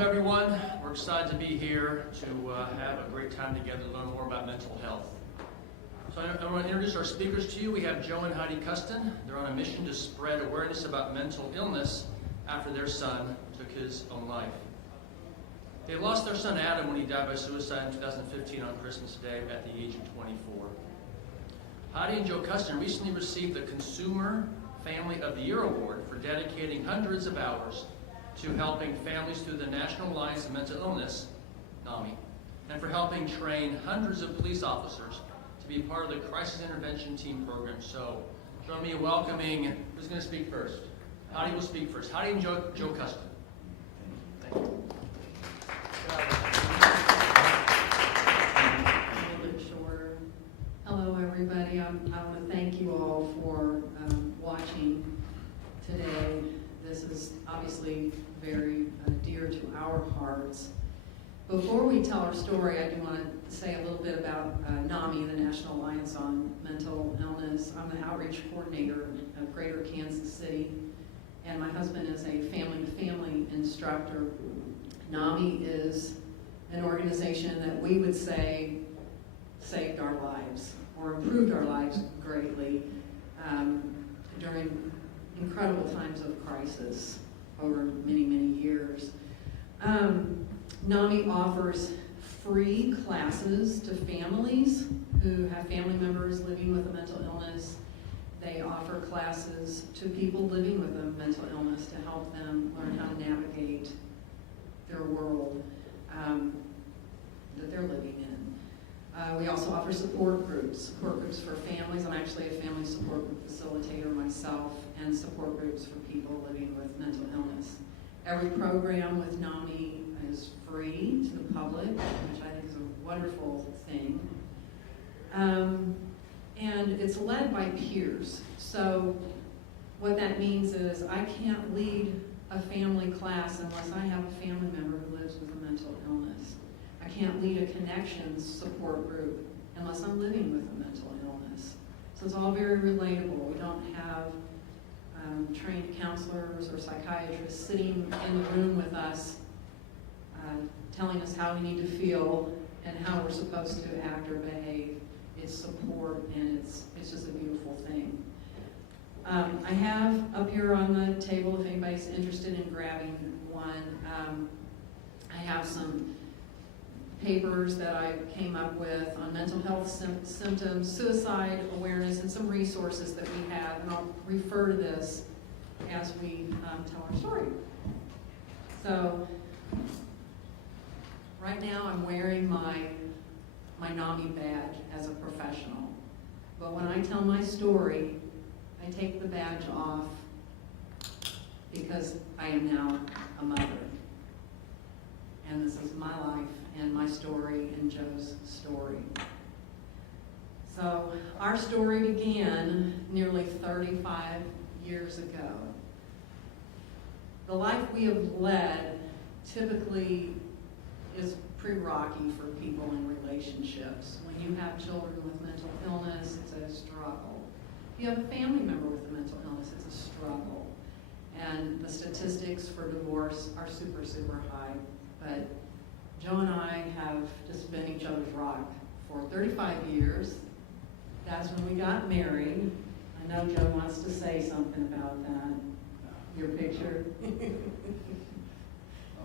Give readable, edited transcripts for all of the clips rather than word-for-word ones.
Welcome everyone. We're excited to be here to have a great time together to learn more about mental health. So I want to introduce our speakers to you. We have Joe and Heidi Custin. They're on a mission to spread awareness about mental illness after their son took his own life. They lost their son Adam when he died by suicide in 2015 on Christmas Day at the age of 24. Heidi and Joe Custin recently received the Consumer Family of the Year Award for dedicating hundreds of hours to helping families through the National Alliance of Mental Illness, NAMI, and for helping train hundreds of police officers to be part of the Crisis Intervention Team program. So join me in welcoming, who's going to speak first? Heidi will speak first. Heidi and Joe Custin. Thank you. A little bit shorter. Hello, everybody. I want to thank you all for watching today. This is obviously very dear to our hearts. Before we tell our story, I do want to say a little bit about NAMI, the National Alliance on Mental Illness. I'm the outreach coordinator of Greater Kansas City, and my husband is a family-to-family instructor. NAMI is an organization that we would say saved our lives or improved our lives greatly during incredible times of crisis over many, many years. NAMI offers free classes to families who have family members living with a mental illness. They offer classes to people living with a mental illness to help them learn how to navigate their world that they're living in. We also offer support groups for families. I'm actually a family support group facilitator myself, and support groups for people living with mental illness. Every program with NAMI is free to the public, which I think is a wonderful thing. And it's led by peers. So what that means is I can't lead a family class unless I have a family member who lives with a mental illness. I can't lead a connections support group unless I'm living with a mental illness. So it's all very relatable. We don't have trained counselors or psychiatrists sitting in the room with us telling us how we need to feel and how we're supposed to act or behave. It's support, and it's just a beautiful thing. I have up here on the table, if anybody's interested in grabbing one, I have some papers that I came up with on mental health symptoms, suicide awareness, and some resources that we have, and I'll refer to this as we tell our story. So, right now I'm wearing my NAMI badge as a professional, but when I tell my story, I take the badge off because I am now a mother. And this is my life and my story and Joe's story. So our story began nearly 35 years ago. The life we have led typically is pretty rocky for people in relationships. When you have children with mental illness, it's a struggle. If you have a family member with a mental illness, it's a struggle. And the statistics for divorce are super, super high. But Joe and I have just been each other's rock for 35 years. That's when we got married. I know Joe wants to say something about that. Your picture.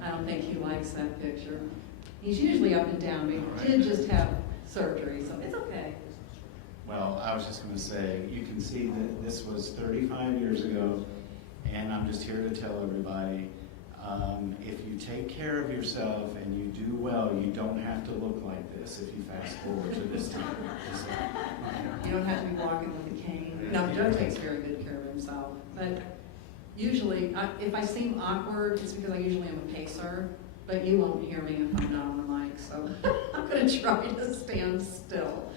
I don't think he likes that picture. He's usually up and down, but he did just have surgery, so it's okay. Well, I was just going to say, you can see that this was 35 years ago, and I'm just here to tell everybody, if you take care of yourself and you do well, you don't have to look like this if you fast forward to this time. You don't have to be walking with a cane. No, Joe takes very good care of himself. But usually, if I seem awkward, it's because I usually am a pacer, but you won't hear me if I'm not on the mic, so I'm going to try to stand still.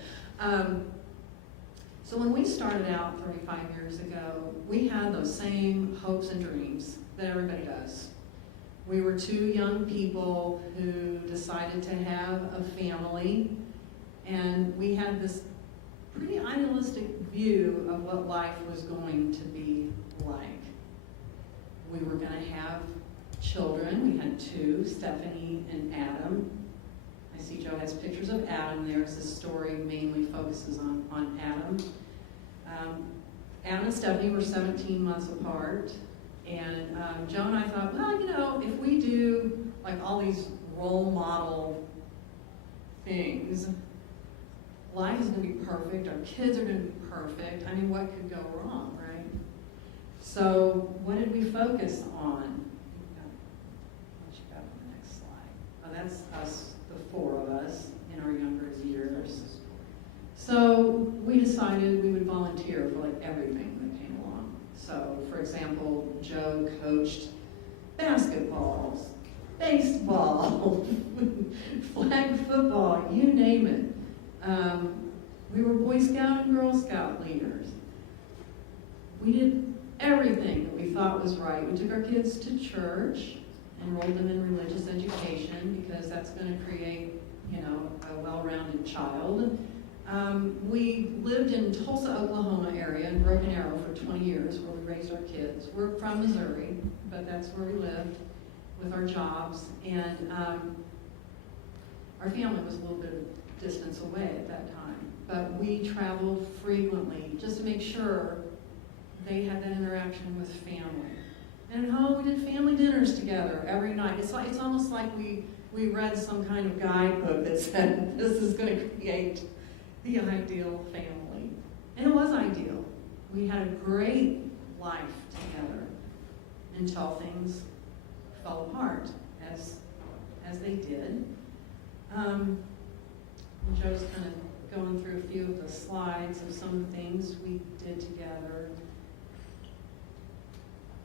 So when we started out 35 years ago, we had those same hopes and dreams that everybody does. We were two young people who decided to have a family, and we had this pretty idealistic view of what life was going to be like. We were going to have children. We had two, Stephanie and Adam. I see Joe has pictures of Adam there, as the story mainly focuses on Adam. Adam and Stephanie were 17 months apart, and Joe and I thought, well, you know, if we do like all these role model things, life is going to be perfect, our kids are going to be perfect. I mean, what could go wrong, right? So what did we focus on? What you got on the next slide? Oh, that's us, the four of us in our younger years. So we decided we would volunteer for like everything that came along. So, for example, Joe coached basketballs, baseball, flag football, you name it. We were Boy Scout and Girl Scout leaders. We did everything that we thought was right. We took our kids to church, enrolled them in religious education, because that's going to create, you know, a well-rounded child. We lived in Tulsa, Oklahoma area in Broken Arrow for 20 years, where we raised our kids. We're from Missouri, but that's where we lived with our jobs. And our family was a little bit of distance away at that time. But we traveled frequently just to make sure they had that interaction with family. And at home, we did family dinners together every night. It's almost like we read some kind of guidebook that said, this is going to create the ideal family. And it was ideal. We had a great life together until things fell apart, as they did. And Joe's kind of going through a few of the slides of some of the things we did together.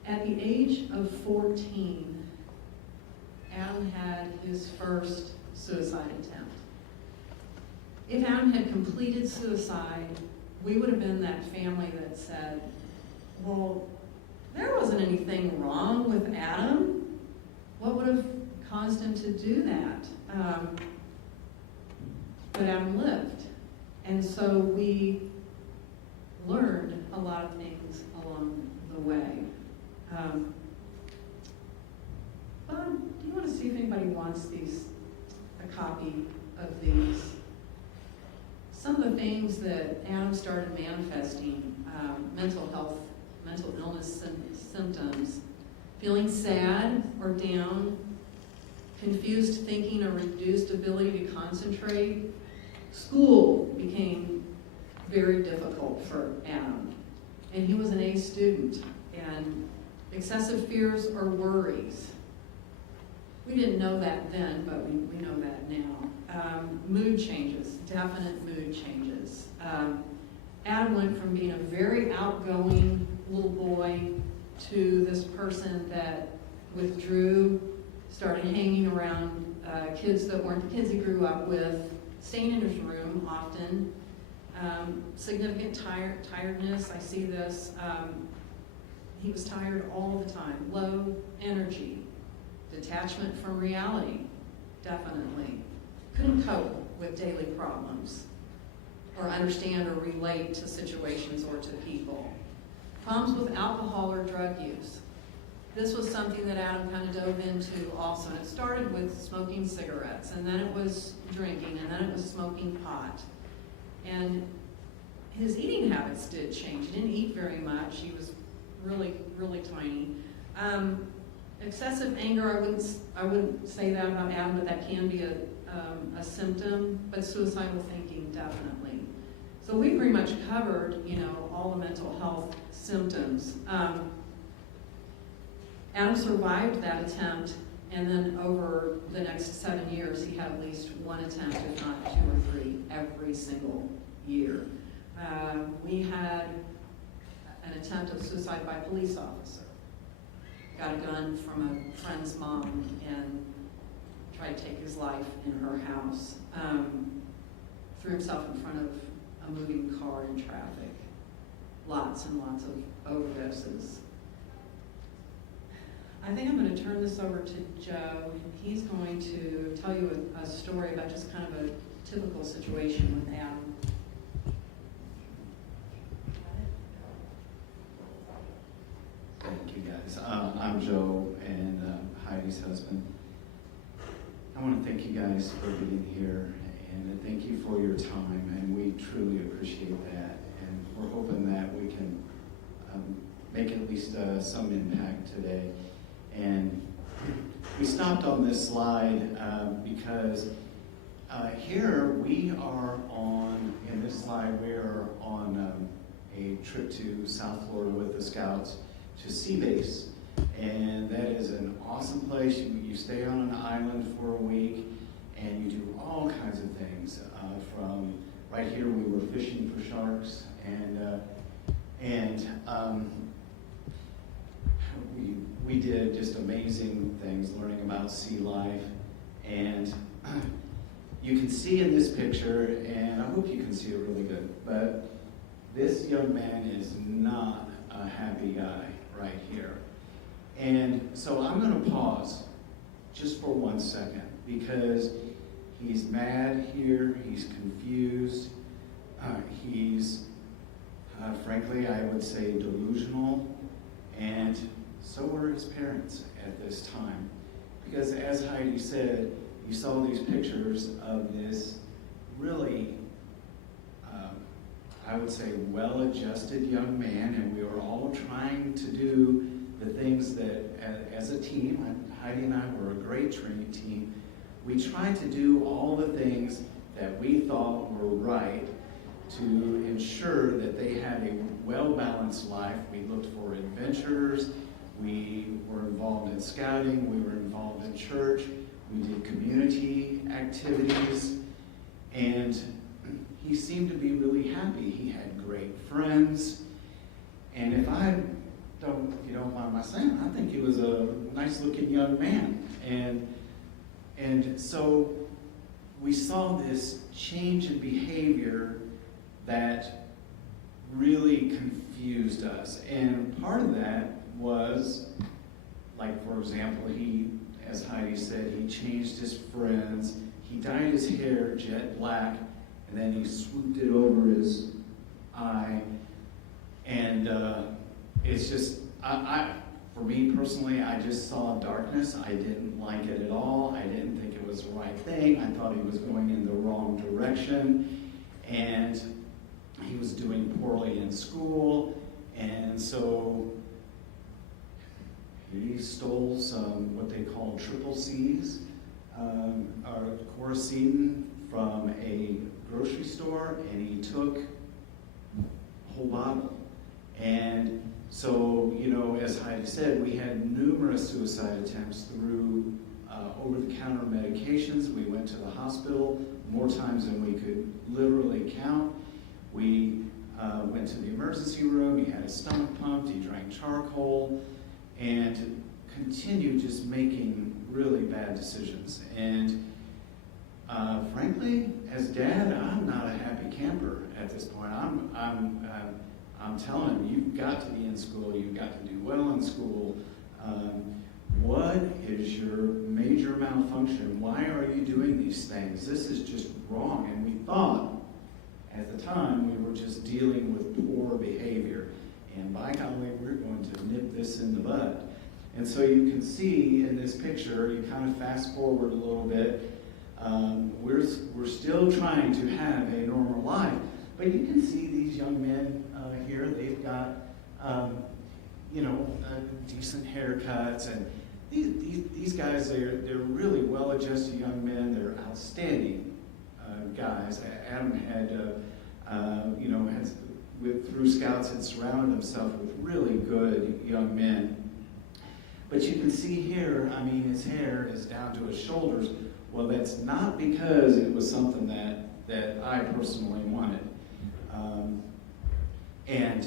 At the age of 14, Adam had his first suicide attempt. If Adam had completed suicide, we would have been that family that said, well, there wasn't anything wrong with Adam. What would have caused him to do that? But Adam lived. And so we learned a lot of things along the way. Bob, do you want to see if anybody wants a copy of these? Some of the things that Adam started manifesting, mental health, mental illness symptoms, feeling sad or down, confused thinking or reduced ability to concentrate. School became very difficult for Adam, and he was an A student, and excessive fears or worries. We didn't know that then, but we know that now. Mood changes, definite mood changes. Adam went from being a very outgoing little boy to this person that withdrew, started hanging around kids that weren't the kids he grew up with, staying in his room often. Significant tiredness, I see this. He was tired all the time. Low energy. Detachment from reality, definitely. Couldn't cope with daily problems or understand or relate to situations or to people. Problems with alcohol or drug use. This was something that Adam kind of dove into also. And it started with smoking cigarettes, and then it was drinking, and then it was smoking pot. And his eating habits did change. He didn't eat very much. He was really, really tiny. Excessive anger, I wouldn't say that about Adam, but that can be a symptom. But suicidal thinking, definitely. So we pretty much covered, all the mental health symptoms. Adam survived that attempt, and then over the next 7 years, he had at least one attempt, if not 2 or 3, every single year. We had an attempt of suicide by a police officer. Got a gun from a friend's mom and tried to take his life in her house. Threw himself in front of a moving car in traffic. Lots and lots of overdoses. I think I'm going to turn this over to Joe. He's going to tell you a story about just kind of a typical situation with Adam. Thank you, guys. I'm Joe, and Heidi's husband. I want to thank you guys for being here, and thank you for your time, and we truly appreciate that. And we're hoping that we can make at least some impact today. And we stopped on this slide because here we are on, in this slide, we are on a trip to South Florida with the Scouts to Sea Base. And that is an awesome place. You stay on an island for a week, and you do all kinds of things. From right here, we were fishing for sharks, and we did just amazing things, learning about sea life. And you can see in this picture, and I hope you can see it really good, but this young man is not a happy guy right here. And so I'm going to pause just for 1 second, because he's mad here, he's confused, he's, frankly, I would say delusional, and so were his parents at this time. Because as Heidi said, you saw these pictures of this really, I would say, well-adjusted young man, and we were all trying to do the things that, as a team, Heidi and I were a great training team, we tried to do all the things that we thought were right to ensure that they had a well-balanced life. We looked for adventures, we were involved in scouting, we were involved in church, we did community activities, and he seemed to be really happy. He had great friends, and if you don't mind my saying, I think he was a nice-looking young man. And so we saw this change in behavior that really confused us. And part of that was, like, for example, he, as Heidi said, he changed his friends. He dyed his hair jet black, and then he swooped it over his eye. And it's just, for me personally, I just saw darkness. I didn't like it at all. I didn't think it was the right thing. I thought he was going in the wrong direction. And he was doing poorly in school. And so he stole some, what they call triple C's, or quercetin from a grocery store, and he took a whole bottle. And so, as Heidi said, we had numerous suicide attempts through over-the-counter medications. We went to the hospital more times than we could literally count. We went to the emergency room. He had his stomach pumped. He drank charcoal, and continued just making really bad decisions. And frankly, as dad, I'm not a happy camper at this point. I'm telling him, you've got to be in school, you've got to do well in school. What is your major malfunction? Why are you doing these things? This is just wrong. And we thought, at the time, we were just dealing with poor behavior. And by golly, we're going to nip this in the bud. And so you can see in this picture, you kind of fast forward a little bit, we're still trying to have a normal life. But you can see these young men here, they've got, decent haircuts, and these guys, they're really well-adjusted young men. They're outstanding guys. Adam had, through Scouts, had surrounded himself with really good young men. But you can see here, his hair is down to his shoulders. Well, that's not because it was something that I personally wanted. And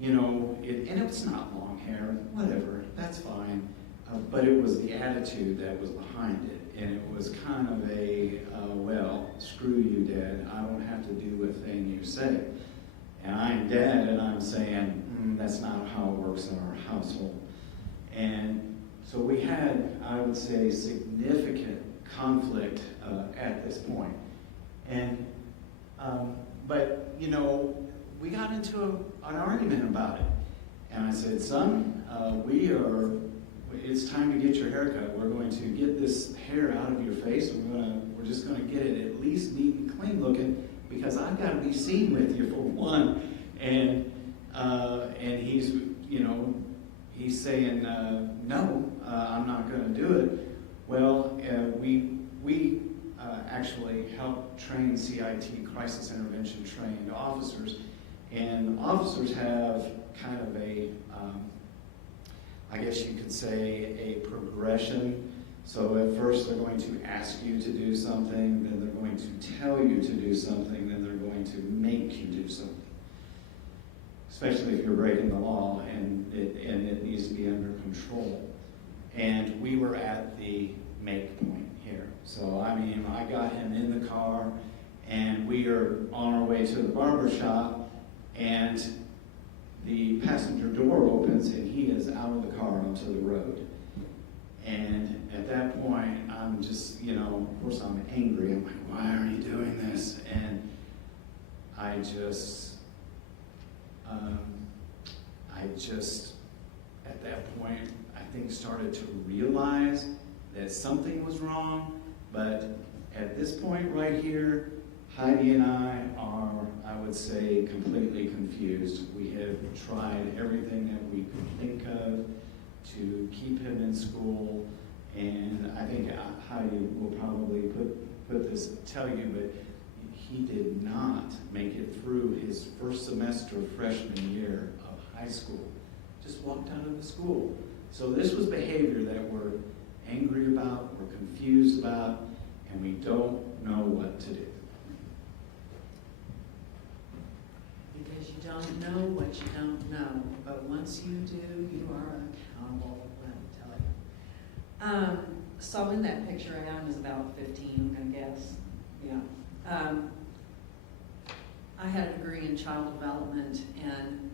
it was not long hair, whatever, that's fine. But it was the attitude that was behind it. And it was kind of well, screw you, Dad. I don't have to do a thing you say. And I'm Dad, and I'm saying, that's not how it works in our household. And so we had, I would say, significant conflict at this point. And, we got into an argument about it. And I said, son, we it's time to get your hair cut. We're going to get this hair out of your face. We're just going to get it at least neat and clean looking, because I've got to be seen with you for one. And he's, he's saying, no, I'm not going to do it. Well, we actually help train CIT, crisis intervention trained officers, and officers have kind of a, I guess you could say, a progression. So at first they're going to ask you to do something, then they're going to tell you to do something, then they're going to make you do something. Especially if you're breaking the law and it needs to be under control. And we were at the make point here. So I got him in the car, and we are on our way to the barber shop, and the passenger door opens and he is out of the car onto the road. And at that point, I'm just, of course I'm angry. I'm like, why are you doing this? And I just, at that point, I think started to realize that something was wrong. But at this point right here, Heidi and I are, I would say, completely confused. We have tried everything that we could think of to keep him in school, and I think Heidi will probably tell you, but he did not make it through his first semester of freshman year of high school. Just walked out of the school. So this was behavior that we're angry about, we're confused about, and we don't know what to do. Because you don't know what you don't know, but once you do, you are accountable, let me tell you. So in that picture, Adam is about 15, I'm gonna guess. Yeah. I had a degree in child development, and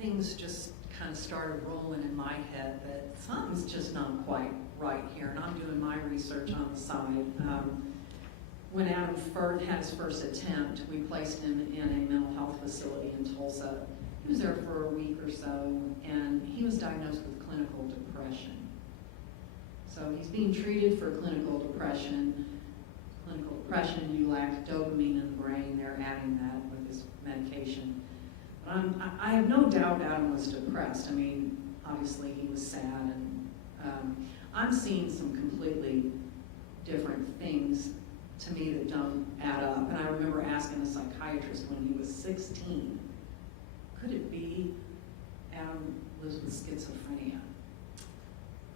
things just kind of started rolling in my head that something's just not quite right here, and I'm doing my research on the side. When Adam had his first attempt, we placed him in a mental health facility in Tulsa. He was there for a week or so, and he was diagnosed with clinical depression. So he's being treated for clinical depression. Clinical depression, you lack dopamine in the brain. They're adding that with his medication. But I have no doubt Adam was depressed. I mean, obviously he was sad, and I'm seeing some completely different things to me that don't add up. And I remember asking a psychiatrist when he was 16, could it be Adam lives with schizophrenia?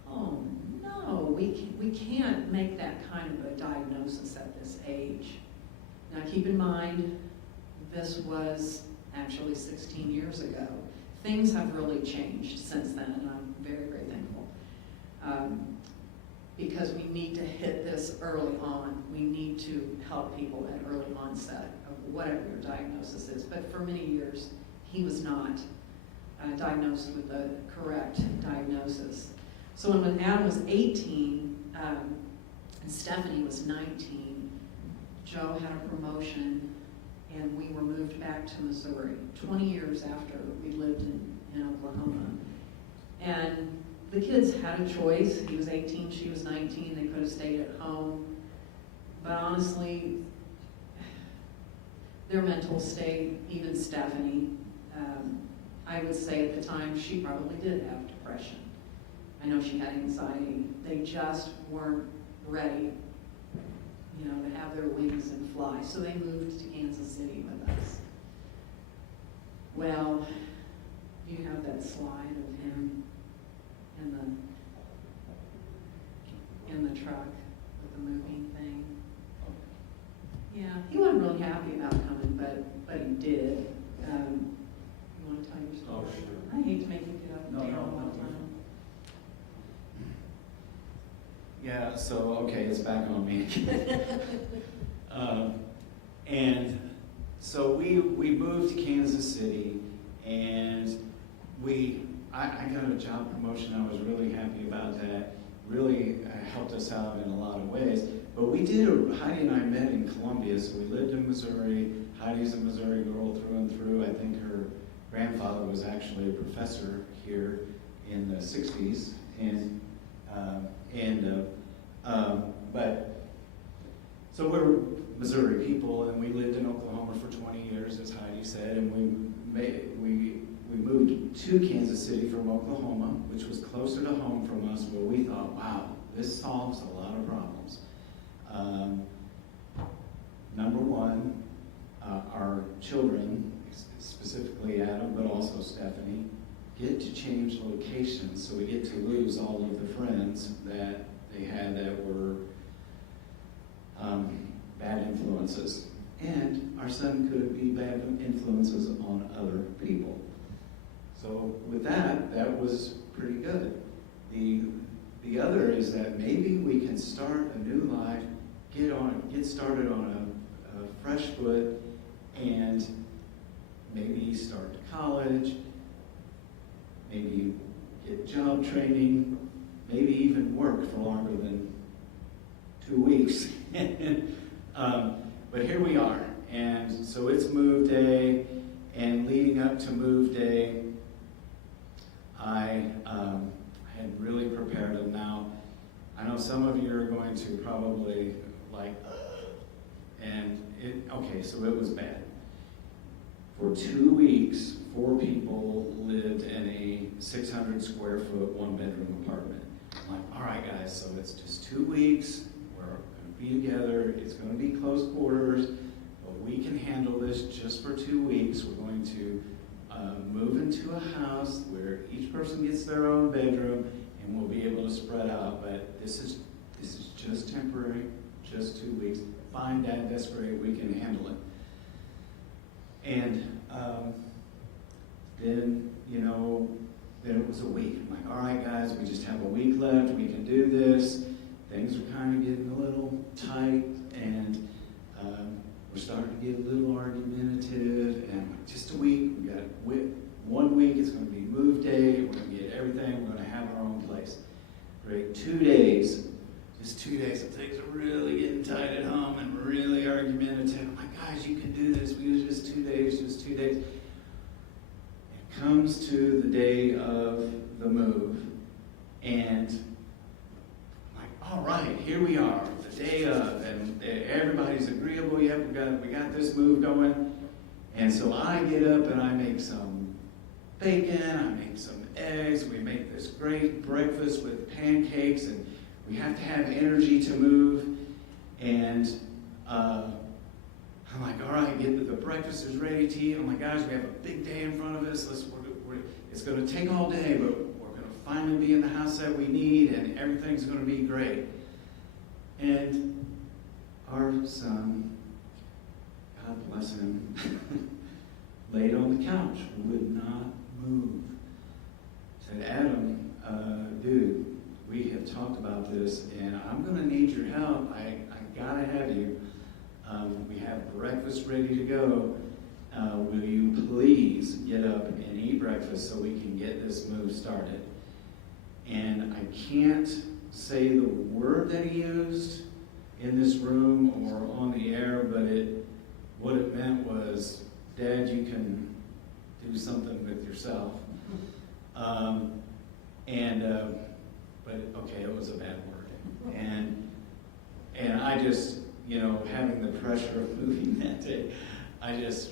Oh no, we can't make that kind of a diagnosis at this age. Now keep in mind, this was actually 16 years ago. Things have really changed since then, and I'm very, very thankful. Because we need to hit this early on. We need to help people at early onset of whatever your diagnosis is. But for many years, he was not diagnosed with the correct diagnosis. So when Adam was 18 and Stephanie was 19, Joe had a promotion and we were moved back to Missouri 20 years after we lived in Oklahoma. And the kids had a choice. He was 18, she was 19. They could have stayed at home. But honestly, their mental state, even Stephanie, I would say at the time she probably did have depression. I know she had anxiety. They just weren't ready, to have their wings and fly. So they moved to Kansas City with us. Well, you have that slide of him in the truck with the moving thing. Yeah, he wasn't really happy about coming, but he did. You want to tell your story? Oh, sure. I hate to make you get up and down all the time. Yeah, so, okay, it's back on me. And so we moved to Kansas City, and I got a job promotion. I was really happy about that. Really helped us out in a lot of ways. But Heidi and I met in Columbia, so we lived in Missouri. Heidi's a Missouri girl through and through. I think her grandfather was actually a professor here in the 60s, But so we're Missouri people, and we lived in Oklahoma for 20 years, as Heidi said, and we moved to Kansas City from Oklahoma, which was closer to home from us, where we thought, wow, this solves a lot of problems. Number one, our children, specifically Adam, but also Stephanie, get to change locations, so we get to lose all of the friends that they had that were bad influences. And our son could be bad influences on other people. So with that, that was pretty good. The other is that maybe we can start a new life, get started on a fresh foot, and maybe start college, maybe get job training, maybe even work for longer than 2 weeks. But here we are, and so it's move day, and leading up to move day, I had really prepared them. Now, I know some of you are going to probably like, okay, so it was bad. For 2 weeks, 4 people lived in a 600 square foot, 1-bedroom apartment. I'm like, all right guys, so it's just 2 weeks, we're going to be together, it's going to be close quarters, but we can handle this just for 2 weeks. We're going to move into a house where each person gets their own bedroom, and we'll be able to spread out, but this is just temporary, just 2 weeks. Fine, Dad, that's great, we can handle it. And then it was a week. I'm like, all right, guys, we just have a week left. We can do this. Things are kind of getting a little tight, and we're starting to get a little argumentative. And I'm like, just a week. We got 1 week. It's going to be move day. We're going to get everything. We're going to have our own place. Great. 2 days. Just 2 days, and things are really getting tight at home and really argumentative. I'm like, guys, you can do this. We do just 2 days, just 2 days. It comes to the day of the move, and I'm like, all right, here we are, the day of, and everybody's agreeable. Yeah, we got this move going. And so I get up and I make some bacon, I make some eggs. We make this great breakfast with pancakes, and we have to have energy to move. And I'm like, all right, the breakfast is ready to eat. I'm like, guys, we have a big day in front of us. It's going to take all day, but we're going to finally be in the house that we need, and everything's going to be great. And our son, God bless him, laid on the couch, would not move. Said, Adam, dude, we have talked about this, and I'm going to need your help. I got to have you. We have breakfast ready to go. Will you please get up and eat breakfast so we can get this move started? And I can't say the word that he used in this room or on the air, but what it meant was, Dad, you can do something with yourself. But okay, it was a bad word. And I just, having the pressure of moving that day, I just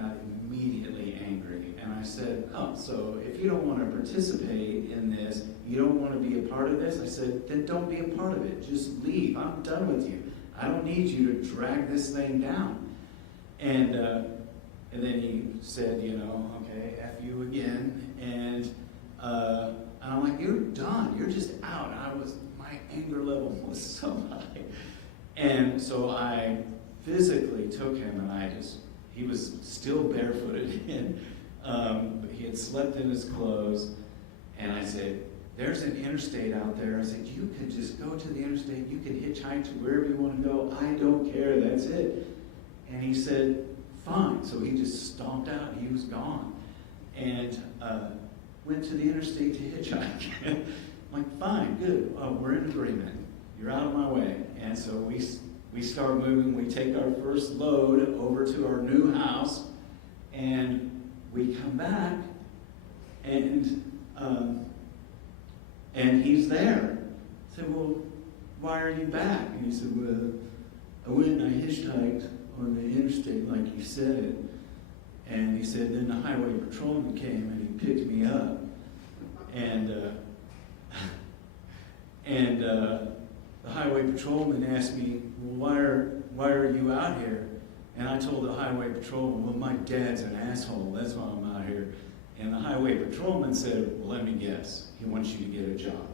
got immediately angry. And I said, oh, so if you don't want to participate in this, you don't want to be a part of this, I said, then don't be a part of it. Just leave. I'm done with you. I don't need you to drag this thing down. And then he said, okay, F you again. And I'm like, you're done. You're just out. My anger level was so high. And so I physically took him, and he was still barefooted, and he had slept in his clothes. And I said, there's an interstate out there. I said, you can just go to the interstate. You can hitchhike to wherever you want to go. I don't care. That's it. And he said, fine. So he just stomped out. He was gone. And went to the interstate to hitchhike. I'm like, fine, good. We're in agreement. You're out of my way. And so we start moving. We take our first load over to our new house. And we come back. And And he's there. I said, well, why are you back? And he said, well, I went and I hitchhiked on the interstate like you said it. And he said, then the highway patrolman came and he picked me up. And the highway patrolman asked me, well, why are you out here? And I told the highway patrolman, well, my dad's an asshole, that's why I'm out here. And the highway patrolman said, well, let me guess, he wants you to get a job.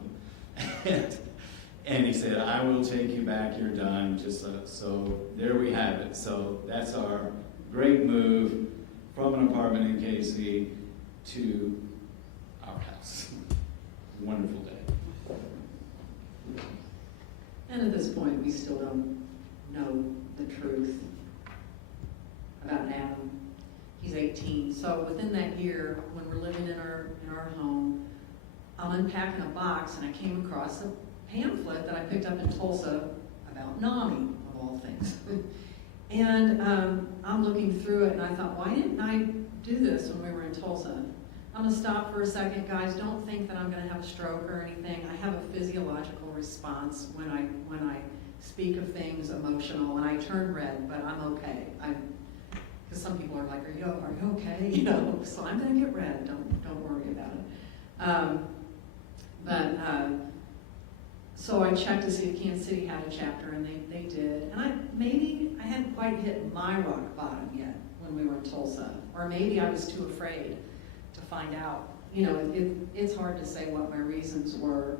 And he said, I will take you back, you're done. Just so there we have it. So that's our great move from an apartment in KC to our house. Wonderful day. And at this point, we still don't know the truth about Adam. He's 18. So within that year, when we're living in our home, I'm unpacking a box and I came across a pamphlet that I picked up in Tulsa about NAMI, of all things. And I'm looking through it and I thought, why didn't I do this when we were in Tulsa? I'm gonna stop for a second, guys. Don't think that I'm gonna have a stroke or anything. I have a physiological response when I speak of things emotional, and I turn red, but I'm okay. Because some people are like, are you okay? You know, so I'm gonna get red. Don't worry about it. So I checked to see if Kansas City had a chapter, and they did. And maybe I hadn't quite hit my rock bottom yet when we were in Tulsa, or maybe I was too afraid to find out. You know, it's hard to say what my reasons were.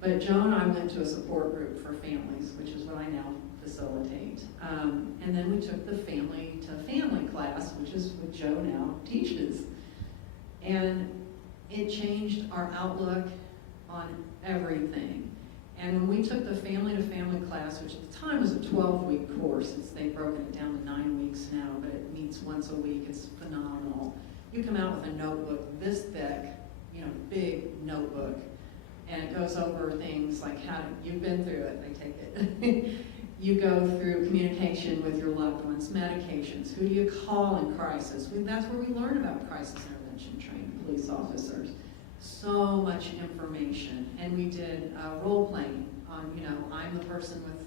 But Joe and I went to a support group for families, which is what I now facilitate. And then we took the family to family class, which is what Joe now teaches. And it changed our outlook on everything. And when we took the family to family class, which at the time was a 12-week course, they've broken it down to 9 weeks now, but it meets once a week, it's phenomenal. You come out with a notebook this thick, you know, big notebook, and it goes over things like you've been through it, I take it. You go through communication with your loved ones, medications, who do you call in crisis? That's where we learn about crisis intervention trained police officers. So much information. And we did role playing on, you know, I'm the person with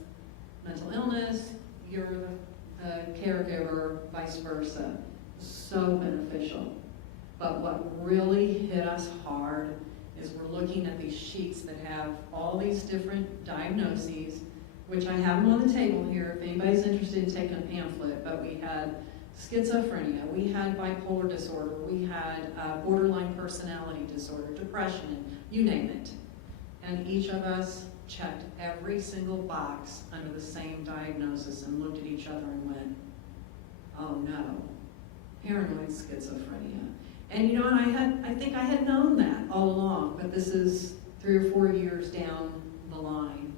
mental illness, you're the caregiver, vice versa. So beneficial. But what really hit us hard is we're looking at these sheets that have all these different diagnoses, which I have them on the table here if anybody's interested in taking a pamphlet, but we had schizophrenia, we had bipolar disorder, we had borderline personality disorder, depression, you name it. And each of us checked every single box under the same diagnosis and looked at each other and went, oh no, paranoid schizophrenia. And you know, I think I had known that all along, but this is 3 or 4 years down the line.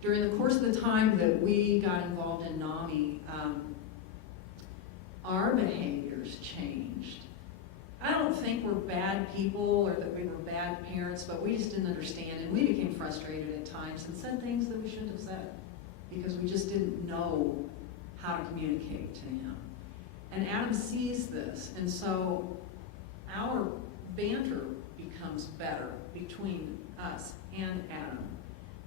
During the course of the time that we got involved in NAMI, our behaviors changed. I don't think we're bad people or that we were bad parents, but we just didn't understand, and we became frustrated at times and said things that we shouldn't have said because we just didn't know how to communicate to him. And Adam sees this, and so our banter becomes better between us and Adam.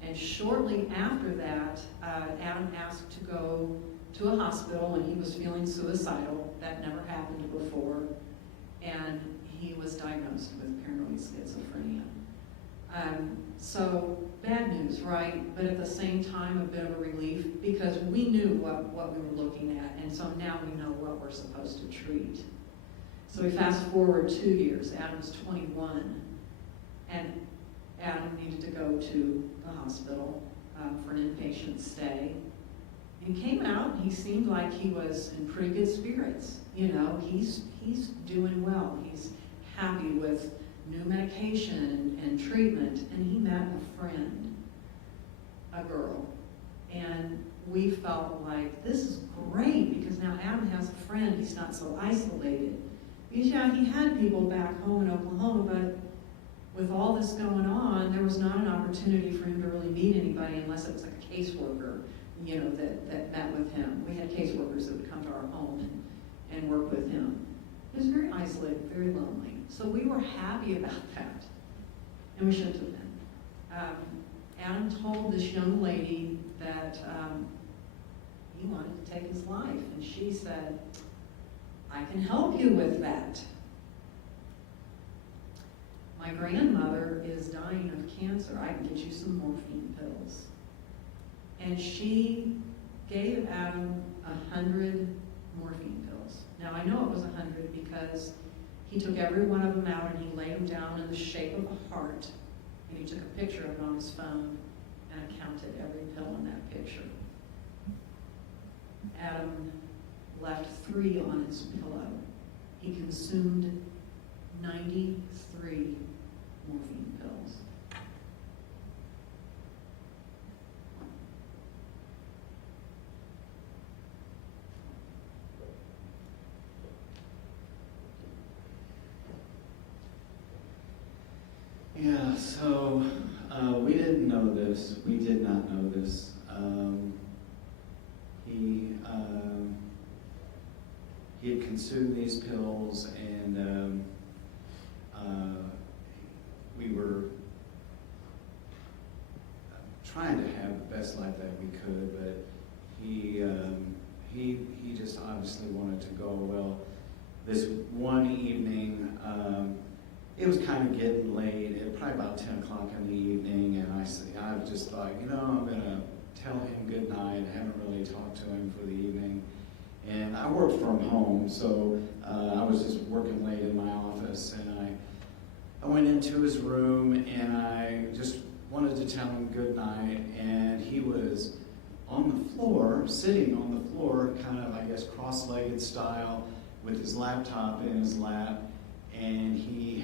And shortly after that, Adam asked to go to a hospital when he was feeling suicidal. That never happened before. And he was diagnosed with paranoid schizophrenia. So bad news, right? But at the same time, a bit of a relief because we knew what we were looking at. And so now we know what we're supposed to treat. So we fast forward 2 years. Adam's 21. And Adam needed to go to the hospital for an inpatient stay. And he came out, and he seemed like he was in pretty good spirits. You know, he's doing well. He's happy with new medication and treatment. And he met a friend, a girl. And we felt like, this is great, because now Adam has a friend. He's not so isolated. Because, yeah, he had people back home in Oklahoma, but with all this going on, there was not an opportunity for him to really meet anybody unless it was like a caseworker, you know, that met with him. We had caseworkers that would come to our home and work with him. He was very isolated, very lonely. So we were happy about that. and we shouldn't have been. Adam told this young lady that he wanted to take his life, and she said, "I can help you with that." My grandmother is dying of cancer. I can get you some morphine pills. And she gave Adam 100 morphine pills. Now, I know it was 100 because he took every one of them out and he laid them down in the shape of a heart. And he took a picture of it on his phone and counted every pill in that picture. Adam left 3 on his pillow. He consumed 93 morphine pills. Yeah, so we didn't know this. We did not know this. He had consumed these pills, and we were trying to have the best life that we could, but he just obviously wanted to go. Well, this one evening, it was kind of getting late, probably about 10 o'clock in the evening, and I just thought, I'm going to tell him good night. I haven't really talked to him for the evening. And I work from home, so I was just working late in my office, and I went into his room, and I just wanted to tell him good night, and he was on the floor, sitting on the floor, kind of, I guess, cross-legged style, with his laptop in his lap, and he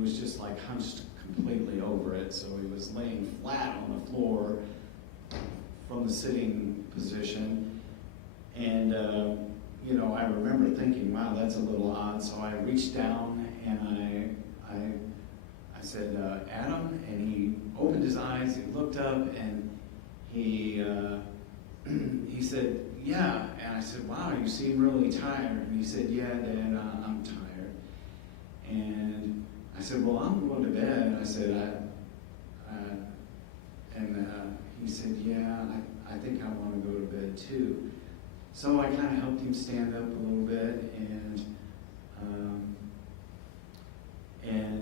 was just like hunched completely over it, so he was laying flat on the floor from the sitting position. And I remember thinking, wow, that's a little odd. So I reached down and I said, Adam, and he opened his eyes, he looked up, and he said, yeah. And I said, wow, you seem really tired. And he said, yeah, Dad, I'm tired. And I said, well, I'm going to bed. I said, he said, yeah, I think I want to go to bed too. So I kind of helped him stand up a little bit, and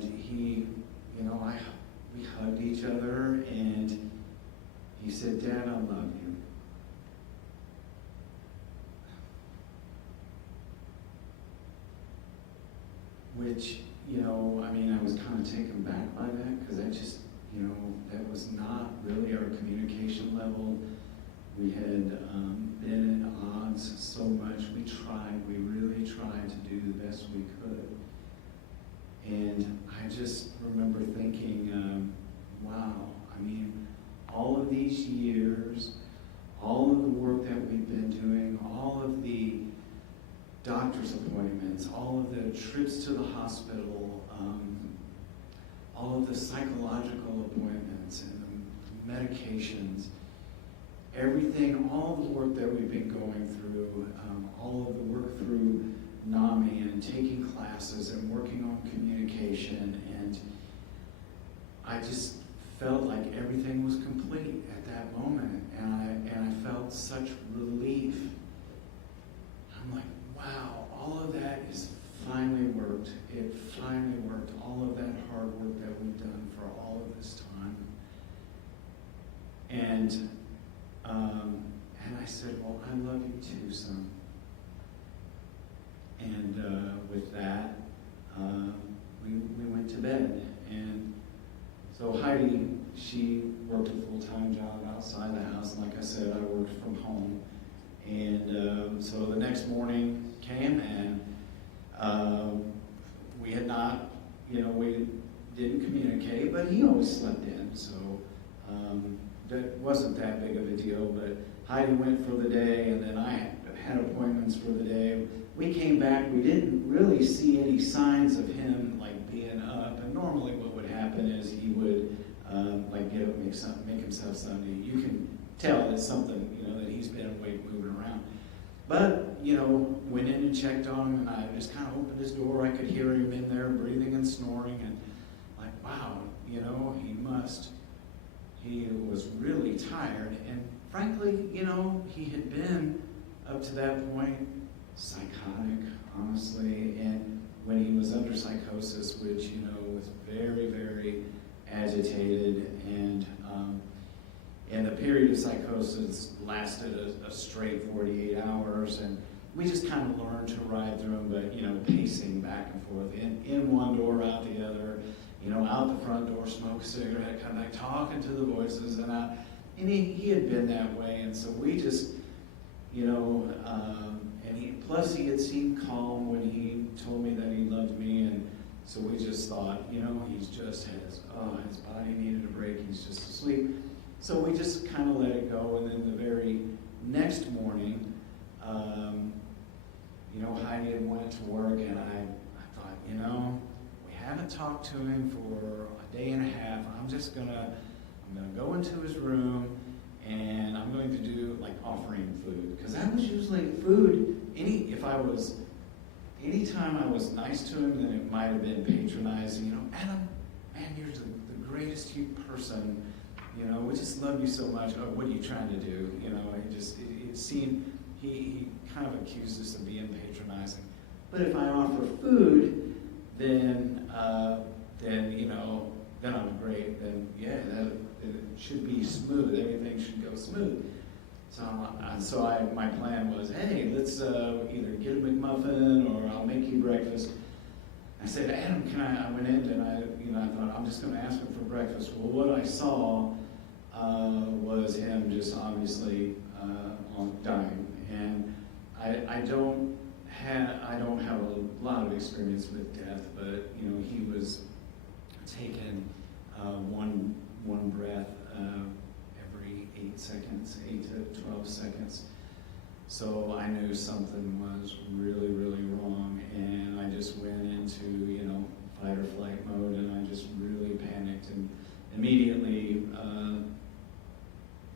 he, we hugged each other, and he said, Dad, I love you. Which, I was kind of taken back by that, because that just, that was not really our communication level. We had been at odds so much. We really tried to do the best we could. And I just remember thinking, wow, all of these years, all of the work that we've been doing, all of the doctor's appointments, all of the trips to the hospital, all of the psychological appointments and the medications, everything, all the work that we've been going through, all of the work through NAMI and taking classes and working on communication, and I just felt like everything was complete at that moment, and I felt such relief. I'm like, wow, all of that is finally worked. It finally worked. All of that hard work that we've done for all of this time. And I said, well, I love you too, son. And with that, we went to bed. And so Heidi, she worked a full-time job outside the house. And like I said, I worked from home. And so the next morning came, and we had not, we didn't communicate, but he always slept in. So that wasn't that big of a deal. But Heidi went for the day, and then I had appointments for the day. We came back, we didn't really see any signs of him like being up, and normally what would happen is he would like get up, make himself something. You can tell it's something, that he's been awake, moving around. But, went in and checked on him, and I just kind of opened his door. I could hear him in there breathing and snoring, and like, wow, you know, he was really tired, and frankly, you know, he had been, up to that point, psychotic, honestly, and when he was under psychosis, which, you know, was very, very agitated, and the period of psychosis lasted a straight 48 hours, and we just kind of learned to ride through them, but, you know, pacing back and forth, in one door, out the other, you know, out the front door, smoke a cigarette, come back, talking to the voices, and he had been that way, and so we just, you know, plus he had seemed calm when he told me that he loved me, and so we just thought, you know, his body needed a break, he's just asleep. So we just kind of let it go, and then the very next morning, you know, Heidi had went to work, and I thought, you know, we haven't talked to him for a day and a half. I'm gonna go into his room, and I'm going to do, like, offering food, because that was usually food. Anytime I was nice to him, then it might have been patronizing. You know, Adam, man, you're the greatest person. You know, we just love you so much. Oh, what are you trying to do? You know, it seemed he kind of accused us of being patronizing. But if I offer food, then you know, then I'm great. Then yeah, it should be smooth. Everything should go smooth. So my plan was, hey, let's either get a McMuffin or I'll make you breakfast. I said, Adam, I went in and I thought I'm just going to ask him for breakfast. Well, what I saw was him just obviously dying, and I don't have a lot of experience with death, but you know, he was taking one breath every 8 to 12 seconds. So I knew something was really, really wrong, and I just went into, you know, fight or flight mode, and I just really panicked and immediately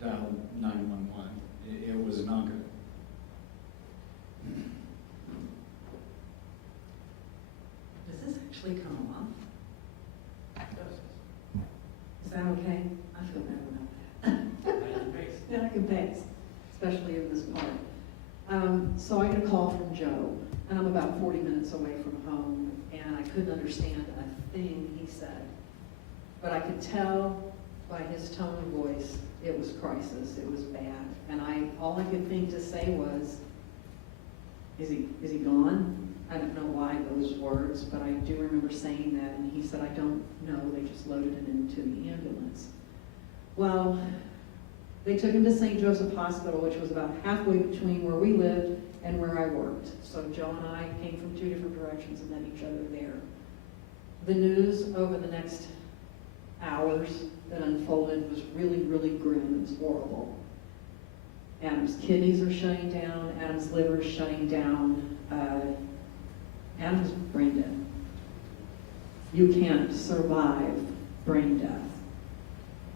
dialed 911. It was not good. Does this actually come off? It does. Is that okay? I feel better about that. Yeah, I can pace, especially in this part. So I get a call from Joe, and I'm about 40 minutes away from home, and I couldn't understand a thing he said. But I could tell by his tone of voice, it was crisis, it was bad. And all I could think to say was, is he gone? I don't know why those words, but I do remember saying that, and he said, I don't know, they just loaded him into the ambulance. Well, they took him to St. Joseph Hospital, which was about halfway between where we lived and where I worked. So Joe and I came from two different directions and met each other there. The news over the next hours that unfolded was really, really grim. It was horrible. Adam's kidneys are shutting down. Adam's liver is shutting down. Adam's brain dead. You can't survive brain death.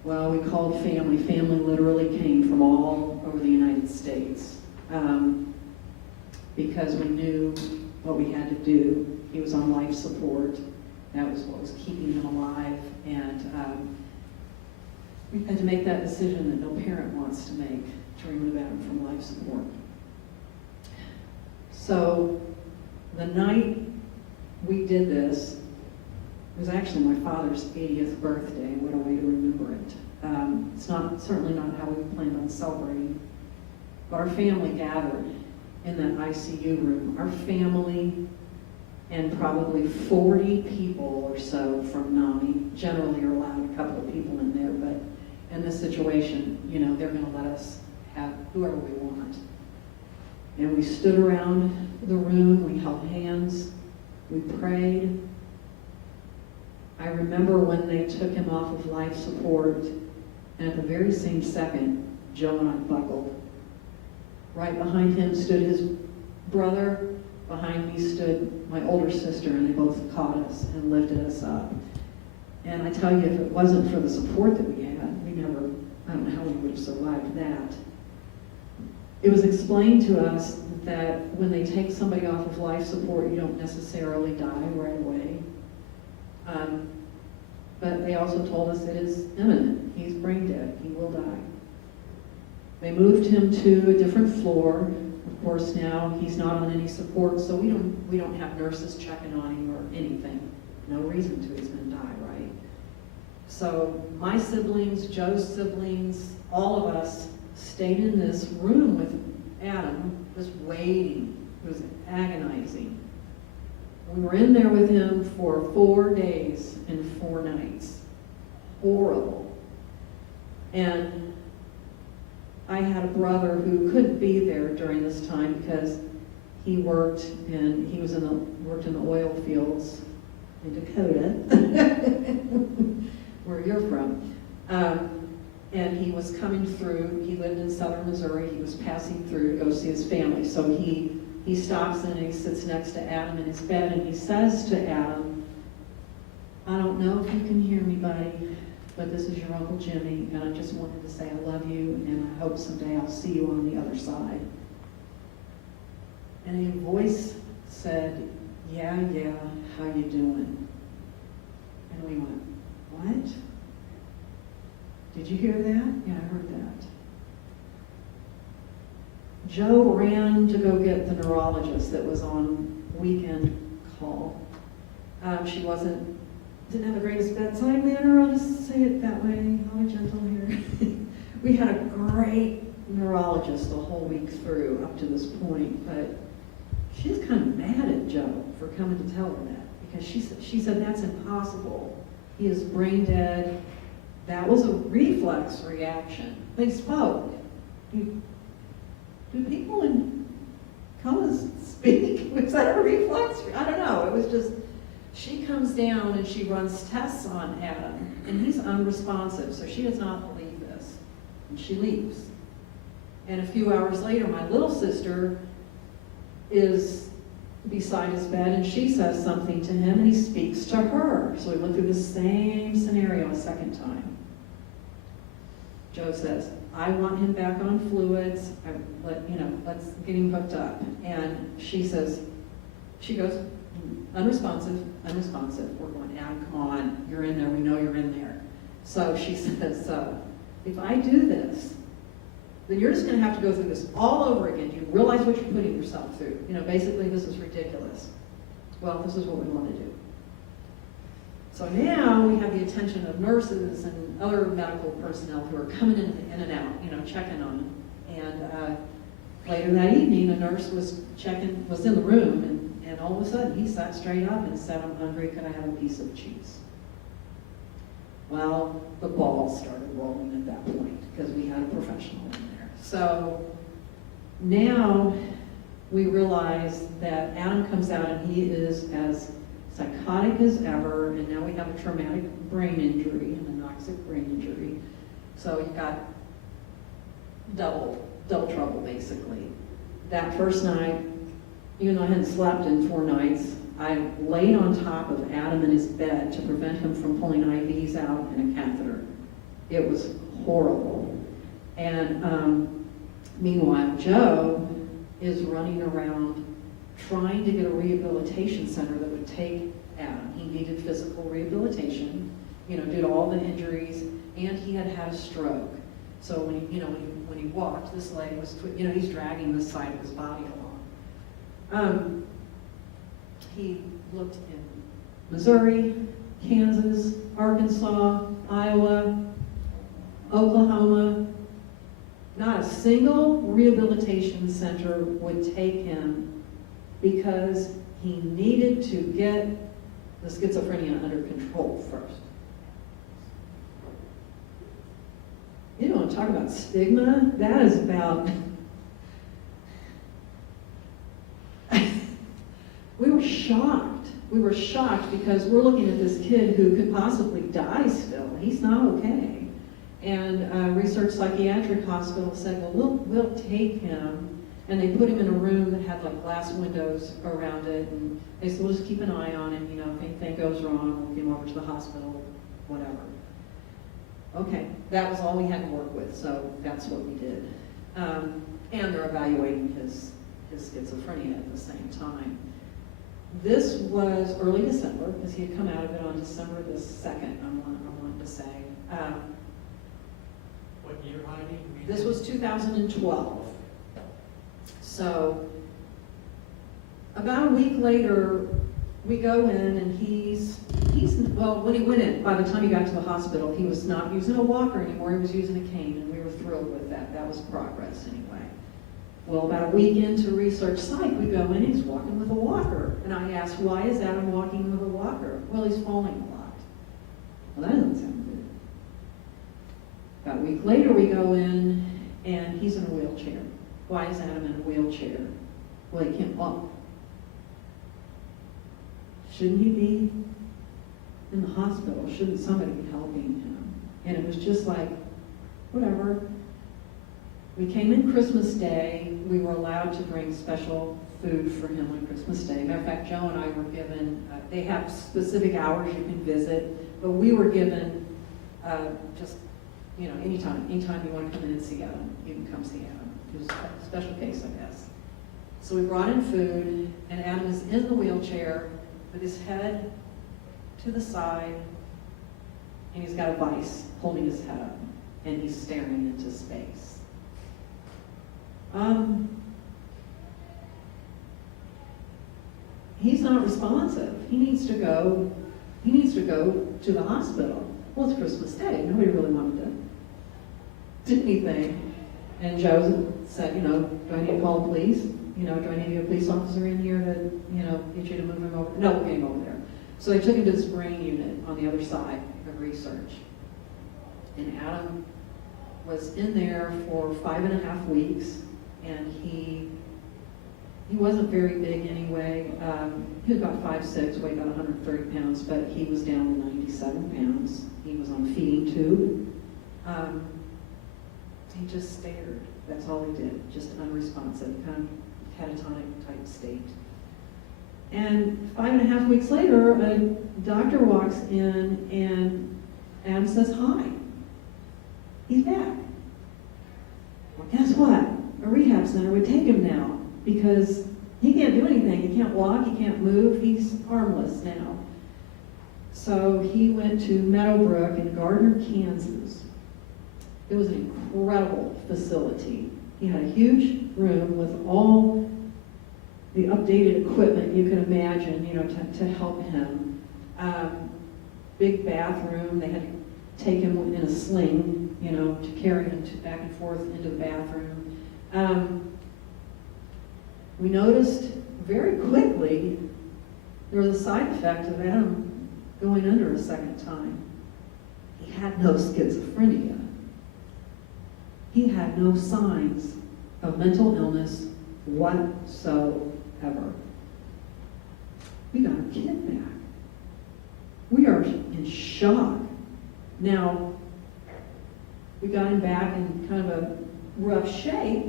Well, we called family. Family literally came from all over the United States because we knew what we had to do. He was on life support. That was what was keeping him alive. And we had to make that decision that no parent wants to make, to remove Adam from life support. So the night we did this, it was actually my father's 80th birthday. What a way to remember it. It's certainly not how we planned on celebrating, but our family gathered in that ICU room. Our family and probably 40 people or so from NAMI, generally are allowed a couple of people in there, but in this situation, you know, they're going to let us have whoever we want. And we stood around the room, we held hands, we prayed. I remember when they took him off of life support, and at the very same second, Joe and I buckled. Right behind him stood his brother, behind me stood my older sister, and they both caught us and lifted us up. And I tell you, if it wasn't for the support that we had, I don't know how we would have survived that. It was explained to us that when they take somebody off of life support, you don't necessarily die right away. but they also told us it is imminent. He's brain dead. He will die. They moved him to a different floor. Of course, now he's not on any support, so we don't have nurses checking on him or anything. No reason to. He's going to die, right? So my siblings, Joe's siblings, all of us stayed in this room with Adam, just waiting. It was agonizing. We were in there with him for 4 days and 4 nights. Horrible. And I had a brother who couldn't be there during this time because he worked in the oil fields in Dakota, where you're from. And he was coming through. He lived in southern Missouri. He was passing through to go see his family. So he stops in and he sits next to Adam in his bed, and he says to Adam, "I don't know if you can hear me, buddy, but this is your Uncle Jimmy, and I just wanted to say I love you, and I hope someday I'll see you on the other side." And a voice said, "Yeah, how you doing?" And we went, "What? Did you hear that?" "Yeah, I heard that." Joe ran to go get the neurologist that was on weekend call. She didn't have the greatest bedside manner, I'll just say it that way, I'll be gentle here. We had a great neurologist the whole week through up to this point, but she was kind of mad at Joe for coming to tell her that, because she said that's impossible. He is brain dead. That was a reflex reaction. They spoke. Do people in comas speak? Was that a reflex? I don't know. It was just, she comes down and she runs tests on Adam, and he's unresponsive, so she does not believe this. And she leaves. And a few hours later, my little sister is beside his bed, and she says something to him, and he speaks to her. So we went through the same scenario a second time. Joe says, "I want him back on fluids. Let's get him hooked up." And she goes, unresponsive. We're going, "Adam, come on, you're in there. We know you're in there." So she says, "If I do this, then you're just going to have to go through this all over again. Do you realize what you're putting yourself through? Basically, this is ridiculous." Well, this is what we want to do. So now we have the attention of nurses and other medical personnel who are coming in and out, checking on him. And later that evening, a nurse was in the room, and all of a sudden he sat straight up and said, "I'm hungry, could I have a piece of cheese?" Well, the balls started rolling at that point because we had a professional in there. So now we realize that Adam comes out and he is as psychotic as ever, and now we have a traumatic brain injury, an anoxic brain injury. So you've got double trouble, basically. That first night, even though I hadn't slept in 4 nights, I laid on top of Adam in his bed to prevent him from pulling IVs out and a catheter. It was horrible. And meanwhile, Joe is running around trying to get a rehabilitation center that would take Adam. He needed physical rehabilitation, due to all the injuries, and he had had a stroke. So when he walked, this leg was, he's dragging this side of his body along. He looked in Missouri, Kansas, Arkansas, Iowa, Oklahoma. Not a single rehabilitation center would take him because he needed to get the schizophrenia under control first. You want to talk about stigma? That is about... We were shocked. We were shocked because we're looking at this kid who could possibly die still. He's not okay. And Research Psychiatric Hospital said, well, we'll take him. And they put him in a room that had like glass windows around it. And they said, we'll just keep an eye on him. If anything goes wrong, we'll get him over to the hospital, whatever. Okay, that was all we had to work with, so that's what we did. And they're evaluating his schizophrenia at the same time. This was early December, because he had come out of it on December the 2nd, I want to say. What year, Heidi? This was 2012. So, about a week later, we go in and well, when he went in, by the time he got to the hospital, he was not using a walker anymore, he was using a cane, and we were thrilled with that. That was progress anyway. Well, about a week into research psych, we go in and he's walking with a walker. And I asked, why is Adam walking with a walker? Well, he's falling a lot. Well, that doesn't sound good. About a week later, we go in and he's in a wheelchair. Why is Adam in a wheelchair? Well, he can't walk. Shouldn't he be in the hospital? Shouldn't somebody be helping him? And it was just like, whatever. We came in Christmas Day. We were allowed to bring special food for him on Christmas Day. Matter of fact, Joe and I were given, they have specific hours you can visit, but we were given just, anytime you want to come in and see Adam, you can come see Adam. It was a special case, I guess. So we brought in food, and Adam is in the wheelchair with his head to the side, and he's got a vice holding his head up, and he's staring into space. He's not responsive. He needs to go to the hospital. Well, it's Christmas Day. Nobody really wanted to do anything. And Joe said, do I need to call the police? Do I need to get a police officer in here to, get you to move him over? No, we're getting over there. So they took him to the brain unit on the other side of research. And Adam was in there for 5.5 weeks, and he wasn't very big anyway. He was about 5'6", weighed about 130 pounds, but he was down to 97 pounds. He was on a feeding tube. He just stared. That's all he did, just unresponsive, kind of catatonic type state. And 5.5 weeks later, a doctor walks in and Adam says, hi. He's back. Well, guess what? A rehab center would take him now because he can't do anything. He can't walk, he can't move, he's harmless now. So he went to Meadowbrook in Gardner, Kansas. It was an incredible facility. He had a huge room with all the updated equipment you can imagine, to help him. Big bathroom. They had to take him in a sling, to carry him back and forth into the bathroom. We noticed very quickly there was a side effect of Adam going under a second time. He had no schizophrenia. He had no signs of mental illness whatsoever. We got our kid back. We are in shock. Now, we got him back in kind of a rough shape,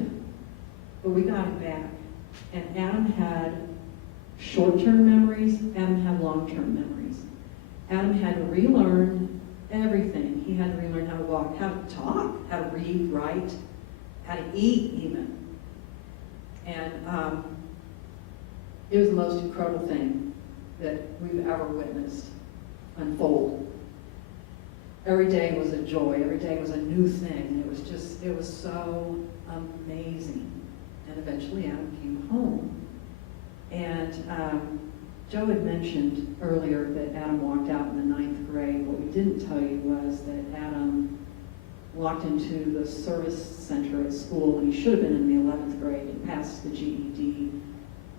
but we got him back. And Adam had short-term memories, Adam had long-term memories. Adam had to relearn everything. He had to relearn how to walk, how to talk, how to read, write, how to eat even. And it was the most incredible thing that we've ever witnessed unfold. Every day was a joy. Every day was a new thing. It was so amazing. And eventually Adam came home. And Joe had mentioned earlier that Adam walked out in the 9th grade. What we didn't tell you was that Adam walked into the service center at school when he should have been in the 11th grade and passed the GED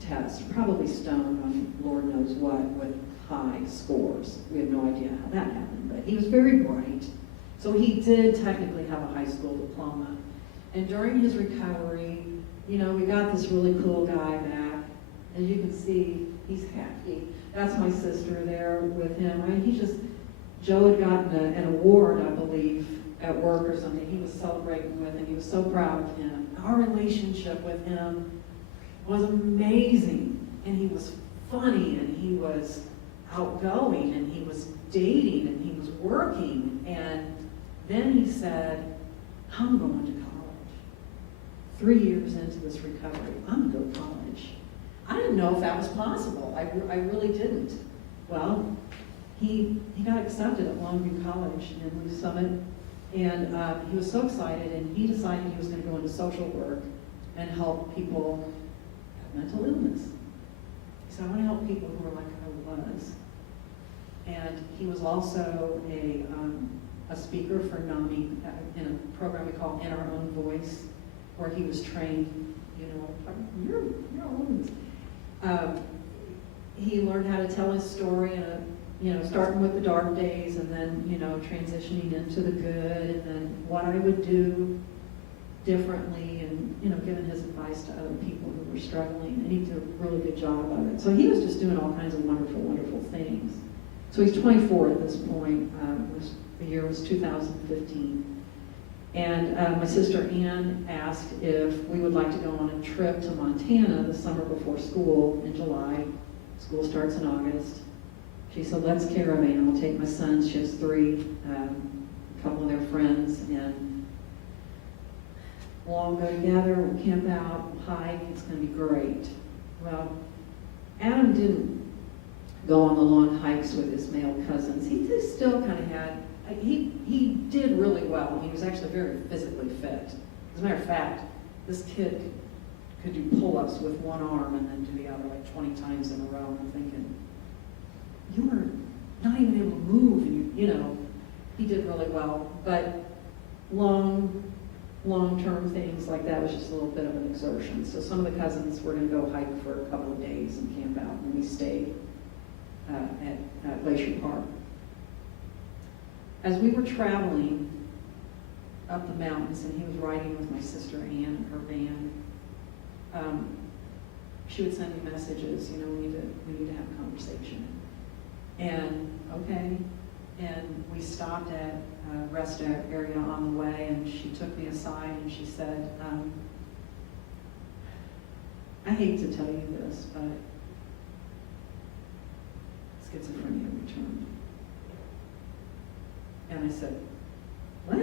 test, probably stoned on Lord knows what with high scores. We have no idea how that happened, but he was very bright. So he did technically have a high school diploma. And during his recovery, we got this really cool guy back. As you can see, he's happy. That's my sister there with him, right? Joe had gotten an award, I believe, at work or something. He was celebrating with him. He was so proud of him. Our relationship with him was amazing. And he was funny, and he was outgoing, and he was dating, and he was working. And then he said, I'm going to college. 3 years into this recovery, I'm going to go to college. I didn't know if that was possible. I really didn't. Well, he got accepted at Longview College in Lew Summit, and he was so excited, and he decided he was going to go into social work and help people have mental illness. He said, I want to help people who are like I was. And he was also a speaker for NAMI in a program we call In Our Own Voice, where he was trained, you know, you're all over this. He learned how to tell his story, you know, starting with the dark days and then, you know, transitioning into the good, and then what I would do differently, and, you know, giving his advice to other people who were struggling, and he did a really good job of it. So he was just doing all kinds of wonderful, wonderful things. So he's 24 at this point. The year was 2015. And my sister Ann asked if we would like to go on a trip to Montana the summer before school in July. School starts in August. She said, let's caravan. I'll take my sons. She has 3, a couple of their friends, and we'll all go together, we'll camp out, we'll hike, it's going to be great. Well, Adam didn't go on the long hikes with his male cousins. He just still kind of had, he did really well. He was actually very physically fit. As a matter of fact, this kid could do pull-ups with one arm and then do the other like 20 times in a row. I'm thinking, you were not even able to move, and you know, he did really well. But long-term things like that was just a little bit of an exertion. So some of the cousins were going to go hike for a couple of days and camp out, and we stayed at Glacier Park. As we were traveling up the mountains, and he was riding with my sister Ann in her van, she would send me messages, you know, we need to have a conversation. And okay, and we stopped at a rest area on the way, and she took me aside and she said, I hate to tell you this, but schizophrenia returned. And I said, what?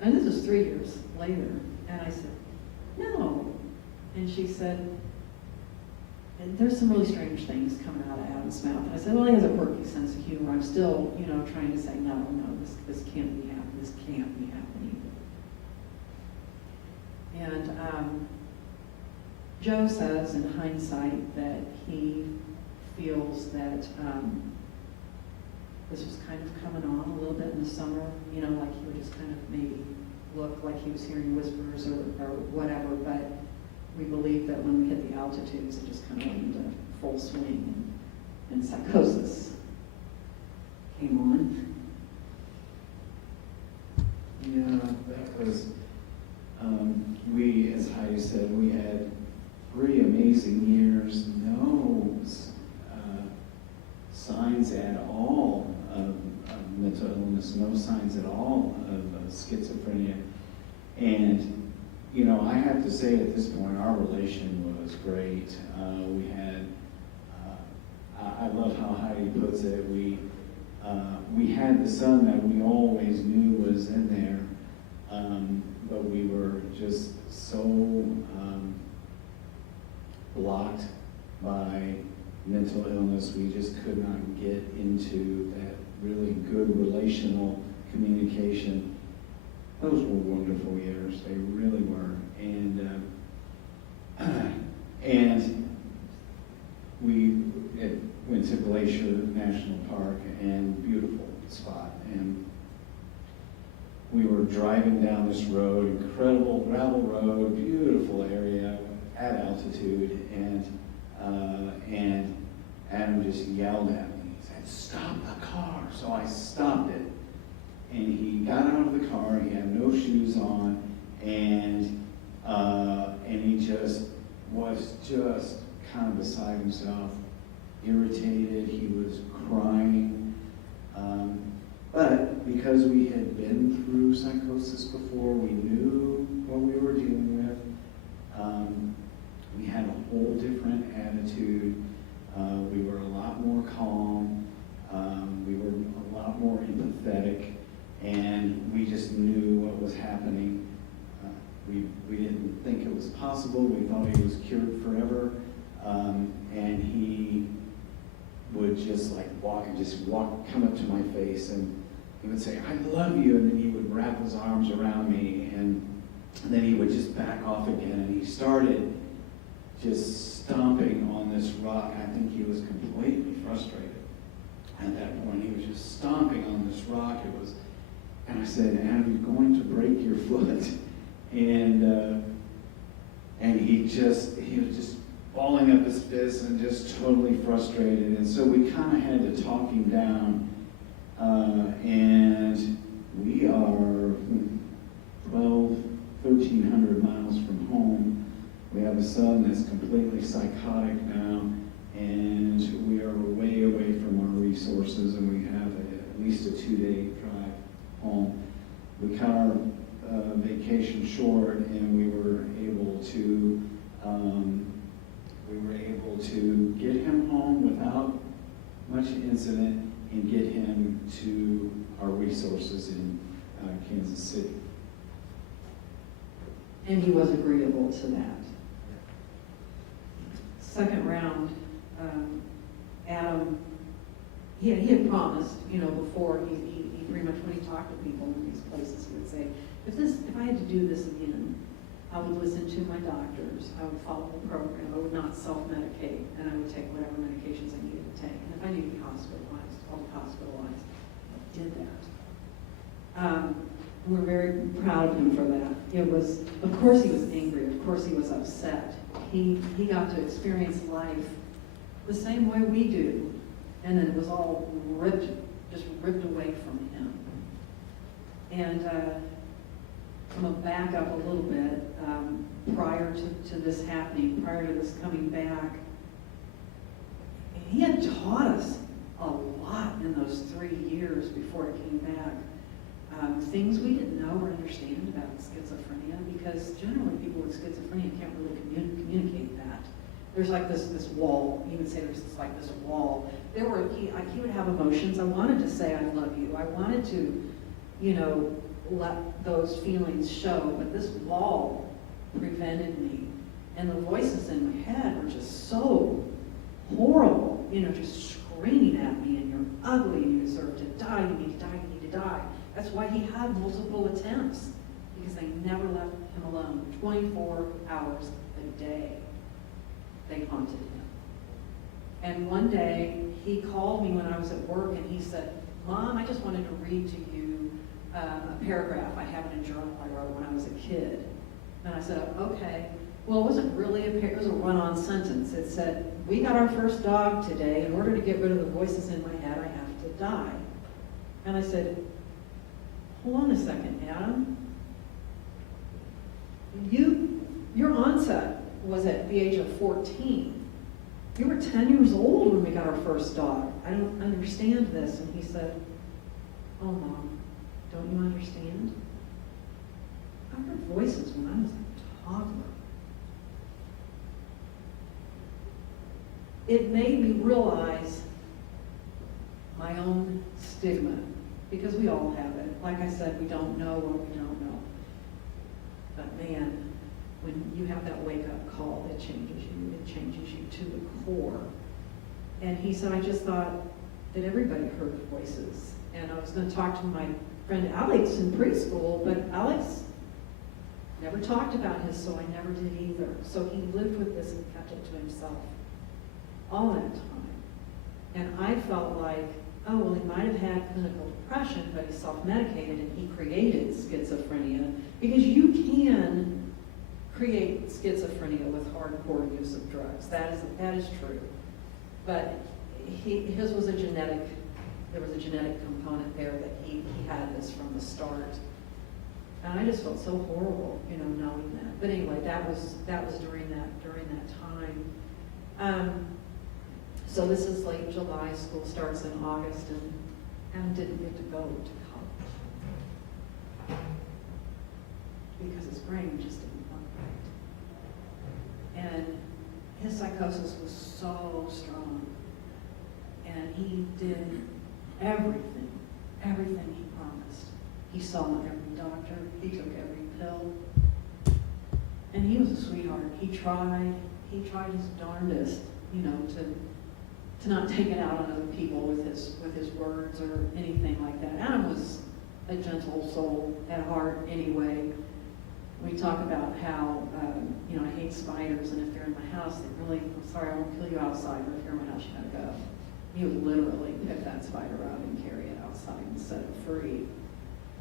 And this was 3 years later. And I said, no. And she said, and there's some really strange things coming out of Adam's mouth. And I said, well, he has a quirky sense of humor. I'm still, you know, trying to say, no, this can't be happening. This can't be happening. And Joe says, in hindsight, that he feels that this was kind of coming on a little bit in the summer, you know, like he would just kind of maybe look like he was hearing whispers or whatever, but we believe that when we hit the altitudes, it just kind of went into full swing, and psychosis came on. Yeah, that was, we, as Heidi said, we had 3 amazing years, no signs at all of mental illness, no signs at all of schizophrenia. And, you know, I have to say at this point, our relation was great. We had, I love how Heidi puts it, we had the son that we always knew was in there, but we were just so blocked by mental illness. We just could not get into that really good relational communication. Those were wonderful years. They really were. And we went to Glacier National Park, and beautiful spot. And we were driving down this road, incredible gravel road, beautiful area at altitude, and Adam just yelled at me. He said, "Stop the car!" So I stopped it, and he got out of the car. He had no shoes on, and he just was just kind of beside himself, irritated. He was crying. But because we had been through psychosis before, we knew what we were dealing with. We had a whole different attitude. We were a lot more calm. We were a lot more empathetic, and we just knew what was happening. We didn't think it was possible. We thought he was cured forever. just like come up to my face, and he would say, "I love you," and then he would wrap his arms around me, and then he would just back off again, and he started just stomping on this rock. I think he was completely frustrated at that point. He was just stomping on this rock. And I said, "Adam, you're going to break your foot." And he was just balling up his fists and just totally frustrated. And so we kind of had to talk him down. And we are 1,300 miles from home. We have a son that's completely psychotic now, and we are way away from our resources, and we have at least a 2-day drive home. We cut our vacation short, and we were able to get him home without much incident and get him to our resources in Kansas City. And he was agreeable to that. Second round, Adam, he had promised, before he pretty much, when he talked to people in these places, he would say, if I had to do this again, I would listen to my doctors, I would follow the program, I would not self-medicate, and I would take whatever medications I needed to take. And if I needed to be hospitalized, I'll be hospitalized. I did that. We're very proud of him for that. Of course he was angry, of course he was upset. He got to experience life the same way we do, and then it was all ripped away from him. And I'm going to back up a little bit. Prior to this happening, prior to this coming back, he had taught us a lot in those 3 years before it came back. Things we didn't know or understand about schizophrenia, because generally people with schizophrenia can't really communicate that. There's like this wall. You would say there's this wall. He would have emotions. I wanted to say I love you. I wanted to, let those feelings show, but this wall prevented me. And the voices in my head were just so horrible, just screaming at me, and you're ugly, and you deserve to die, you need to die, you need to die. That's why he had multiple attempts, because they never left him alone. 24 hours a day, they haunted him. And one day, he called me when I was at work, and he said, "Mom, I just wanted to read to you a paragraph I have in a journal I wrote when I was a kid." And I said, "Okay." Well, it wasn't really it was a run-on sentence. It said, "We got our first dog today. In order to get rid of the voices in my head, I have to die." And I said, "Hold on a second, Adam. Your onset was at the age of 14. You were 10 years old when we got our first dog. I don't understand this." And he said, "Oh, Mom, don't you understand? I heard voices when I was a toddler." It made me realize my own stigma, because we all have it. Like I said, we don't know what we don't know. But man, when you have that wake-up call, it changes you. It changes you to the core. And he said, "I just thought that everybody heard voices." And I was going to talk to my friend Alex in preschool, but Alex never talked about his, so I never did either. So he lived with this and kept it to himself all that time. And I felt like, oh, well, he might have had clinical depression, but he self-medicated and he created schizophrenia, because you can create schizophrenia with hardcore use of drugs. That is true. But his was there was a genetic component there that he had this from the start. And I just felt so horrible, knowing that. But anyway, that was during that time. So this is late July. School starts in August, and Adam didn't get to go to college because his brain just didn't work right. And his psychosis was so strong, and he did everything he promised. He saw every doctor, he took every pill, and he was a sweetheart. He tried his darndest, to not take it out on other people with his words or anything like that. Adam was a gentle soul at heart anyway. We talk about how, I hate spiders, and if they're in my house, I'm sorry, I won't kill you outside, but if you're in my house, you gotta go. He would literally pick that spider up and carry it outside and set it free.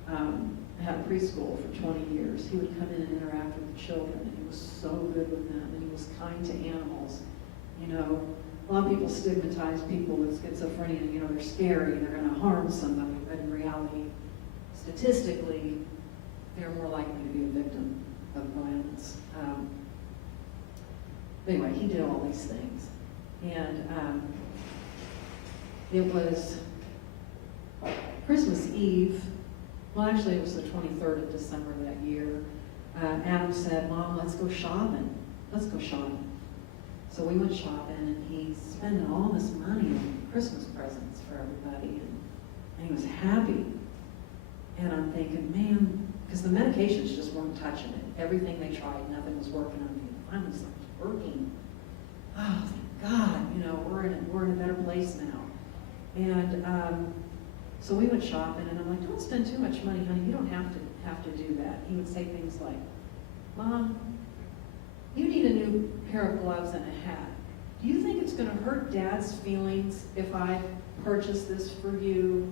I had a preschool for 20 years. He would come in and interact with the children, and he was so good with them, and he was kind to animals. A lot of people stigmatize people with schizophrenia, they're scary, they're gonna harm somebody, but in reality, statistically, they're more likely to be a victim of violence. Anyway, he did all these things. And it was Christmas Eve. Well, actually, it was the 23rd of December that year. Adam said, "Mom, let's go shopping. Let's go shopping." So we went shopping, and he's spending all this money on Christmas presents for everybody, and he was happy. And I'm thinking, man, because the medications just weren't touching it. Everything they tried, nothing was working on me. Finally, something's working. Oh, thank God! We're in a better place now. And so we went shopping, and I'm like, "Don't spend too much money, honey. You don't have to do that." He would say things like, "Mom, you need a new pair of gloves and a hat. Do you think it's going to hurt Dad's feelings if I purchase this for you,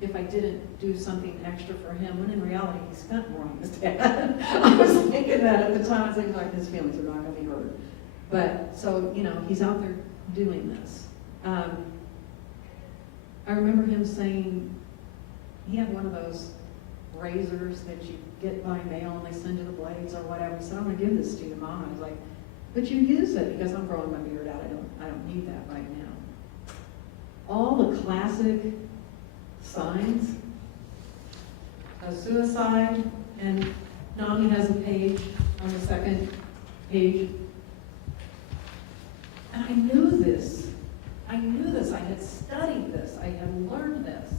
if I didn't do something extra for him?" When in reality, he spent more on his dad. I was thinking that at the time. I was thinking, like, his feelings are not going to be hurt. But, so, he's out there doing this. I remember him saying, he had one of those razors that you get by mail and they send you the blades or whatever. He said, "I'm going to give this to you, Mom." I was like, "But you use it." Because I'm growing my beard out. I don't need that right now. All the classic signs of suicide, and Nami has a page on the second page. And I knew this. I had studied this. I had learned this.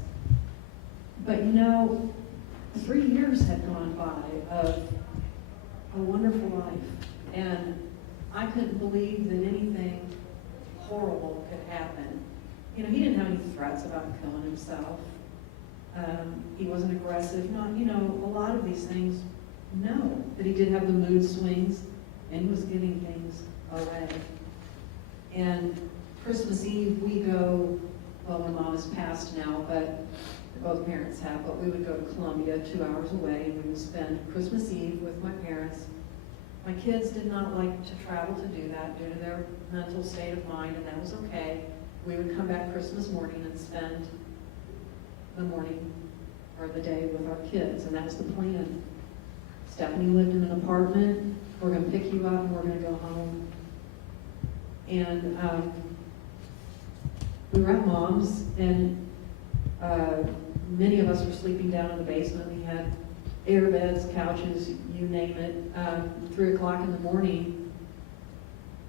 But 3 years had gone by of a wonderful life. And I couldn't believe that anything horrible could happen. He didn't have any threats about killing himself. He wasn't aggressive. Not, a lot of these things, no. But he did have the mood swings, and he was giving things away. And Christmas Eve, we go, well, my mom has passed now, but both parents have, but we would go to Columbia, 2 hours away, and we would spend Christmas Eve with my parents. My kids did not like to travel to do that due to their mental state of mind, and that was okay. We would come back Christmas morning and spend the morning or the day with our kids, and that was the plan. Stephanie lived in an apartment. We're going to pick you up, and we're going to go home. And we were at Mom's, and many of us were sleeping down in the basement. We had air beds, couches, you name it. 3 o'clock in the morning,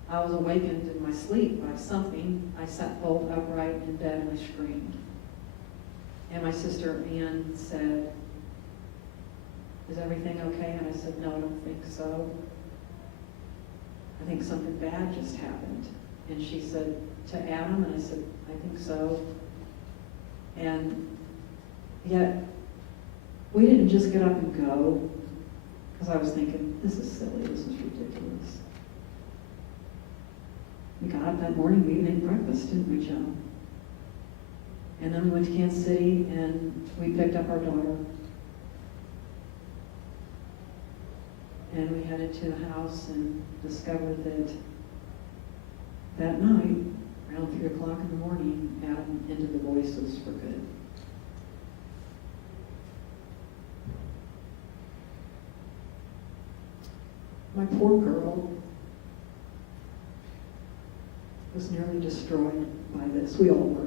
I was awakened in my sleep by something. I sat bolt upright in bed and I screamed. And my sister Ann said, "Is everything okay?" And I said, "No, I don't think so. I think something bad just happened." And she said, "To Adam?" And I said, "I think so." And yet, we didn't just get up and go, because I was thinking, this is silly, this is ridiculous. We got up that morning, we made breakfast, didn't we, Joe? And then we went to Kansas City, and we picked up our daughter. And we headed to the house and discovered that night, around 3 o'clock in the morning, Adam ended the voices for good. My poor girl was nearly destroyed by this. We all were.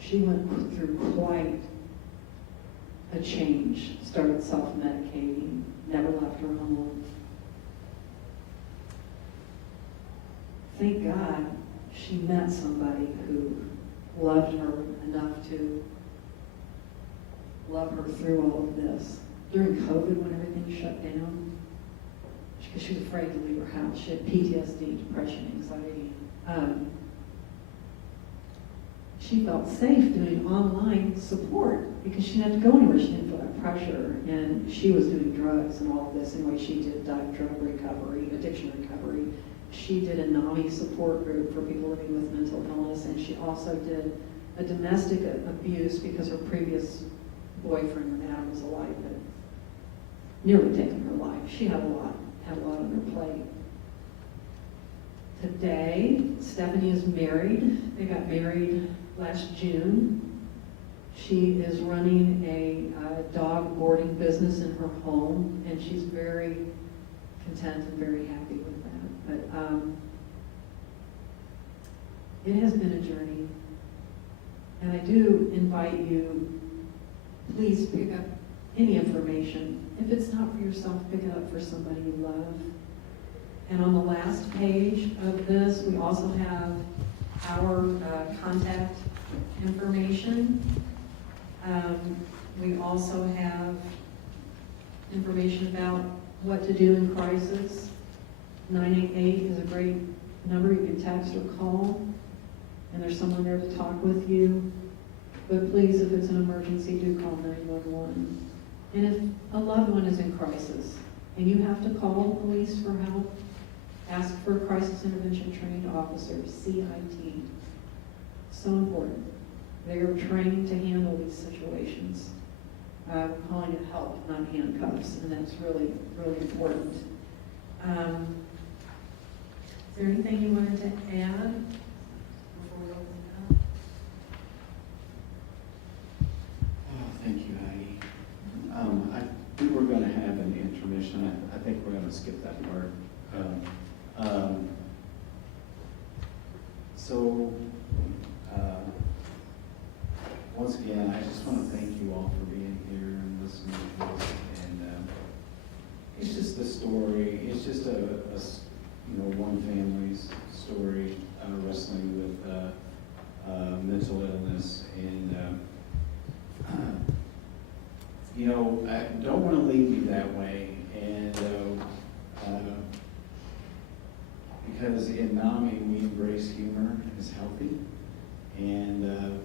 She went through quite a change, started self-medicating, never left her home. Thank God she met somebody who loved her enough to love her through all of this. During COVID, when everything shut down, because she was a afraid to leave her house. She had PTSD, depression, anxiety. She felt safe doing online support because she didn't have to go anywhere. She didn't feel that pressure. And she was doing drugs and all of this. Anyway, she did drug recovery, addiction recovery. She did a NAMI support group for people living with mental illness. And she also did a domestic abuse because her previous boyfriend, when Adam was alive, had nearly taken her life. She had a lot on her plate. Today, Stephanie is married. They got married last June. She is running a dog boarding business in her home, and she's very content and very happy with that. But it has been a journey. And I do invite you, please pick up any information. If it's not for yourself, pick it up for somebody you love. And on the last page of this, we also have our contact information. We also have information about what to do in crisis. 988 is a great number. You can text or call, and there's someone there to talk with you. But please, if it's an emergency, do call 911. And if a loved one is in crisis and you have to call the police for help, ask for a crisis intervention trained officer, CIT. So important. They are trained to handle these situations. We're calling it help, not handcuffs, and that's really, really important. Is there anything you wanted to add before we open it up? Oh, thank you, Heidi. We were going to have an intermission. I think we're going to skip that part. Once again, I just want to thank you all for being here and listening to this. And it's just a story. It's just a one family's story wrestling with mental illness. And I don't want to leave you that way. And because in NAMI we embrace humor as healthy, and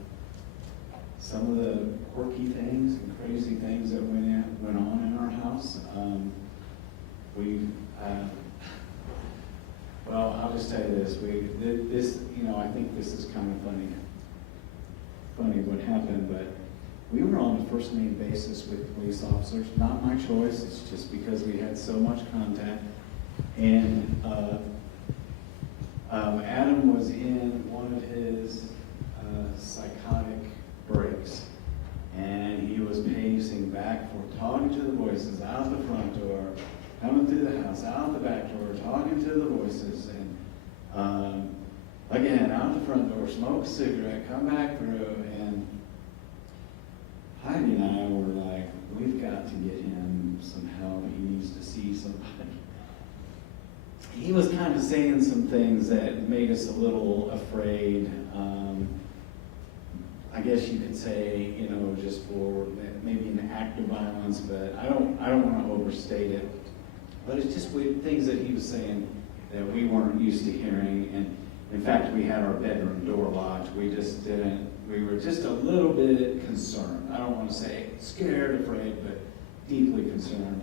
some of the quirky things and crazy things that went on in our house, well, I'll just tell you this: I think this is kind of funny what happened, but we were on a first name basis with police officers. Not my choice; it's just because we had so much contact. And Adam was in one of his psychotic breaks, and he was pacing back and forth, talking to the voices out the front door, coming through the house, out the back door, talking to the voices, and again, out the front door, smoke a cigarette, come back through, and Heidi and I were like, we've got to get him some help. He needs to see somebody. He was kind of saying some things that made us a little afraid. I guess you could say, just for maybe an act of violence, but I don't want to overstate it. But it's just things that he was saying that we weren't used to hearing. And in fact, we had our bedroom door locked. We were just a little bit concerned. I don't want to say scared, afraid, but deeply concerned.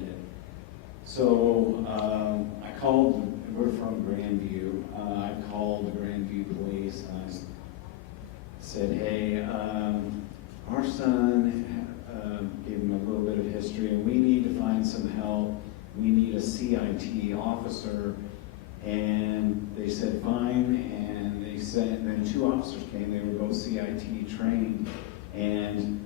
So I called, we're from Grandview. I called the Grandview police. And I said, hey, our son, gave him a little bit of history, and we need to find some help. We need a CIT officer. And they said, fine. And they said, and then 2 officers came. They were both CIT trained. And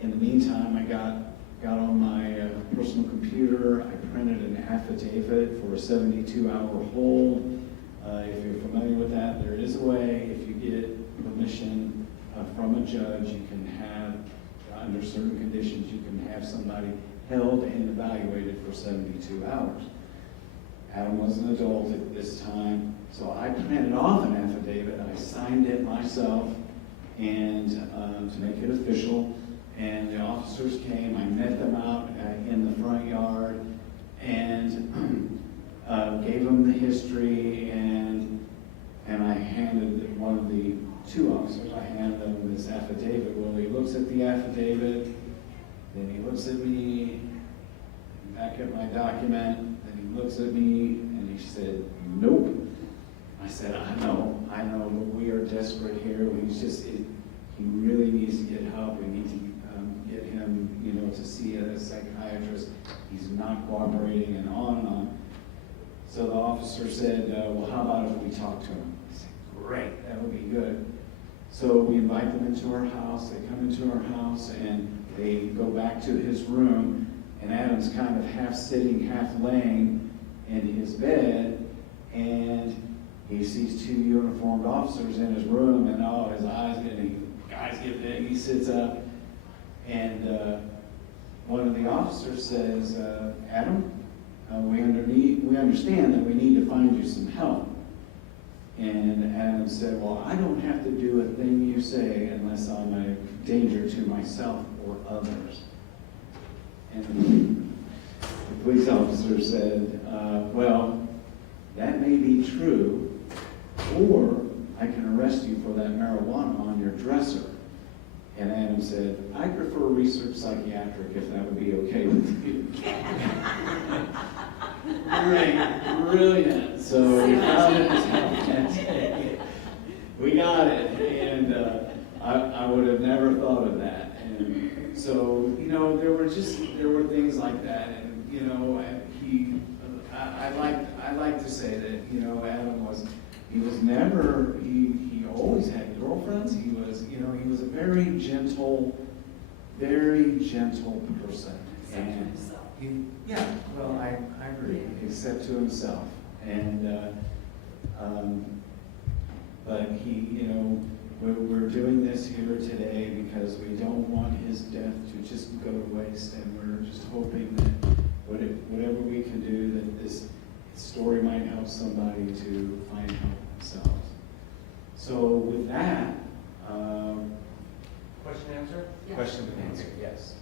in the meantime, I got on my personal computer. I printed an affidavit for a 72-hour hold. If you're familiar with that, there is a way. If you get permission from a judge, you can have, under certain conditions, you can have somebody held and evaluated for 72 hours. Adam was an adult at this time, so I printed off an affidavit. I signed it myself, and to make it official. And the officers came. I met them out in the front yard, and the history, and I handed one of the two officers, I handed them this affidavit. Well, he looks at the affidavit, then he looks at me, back at my document, then he looks at me, and he said, nope. I said, I know, but we are desperate here. He really needs to get help. We need to get him, to see a psychiatrist. He's not cooperating, and on and on. So the officer said, well, how about if we talk to him? I said, great, that would be good. So we invite them into our house. They come into our house, and they go back to his room, and Adam's kind of half sitting, half laying in his bed, and he sees two uniformed officers in his room, and his eyes get big. He sits up, and one of the officers says, Adam, we understand that we need to find you some help. And Adam said, well, I don't have to do a thing you say unless I'm a danger to myself or others. And the police officer said, well, that may be true, or I can arrest you for that marijuana on your dresser. And Adam said, I prefer research psychiatric if that would be okay with you. Brilliant. So we found it. We got it, and I would have never thought of that. And so, there were things like that, and I like to say that Adam he always had girlfriends. He was a very gentle person. Except to himself. I agree, except to himself. And but we're doing this here today because we don't want his death to just go to waste, and we're just hoping that whatever we can do, that this story might help somebody to find help themselves. So with that, Question and answer? Yeah. question and answer, yes.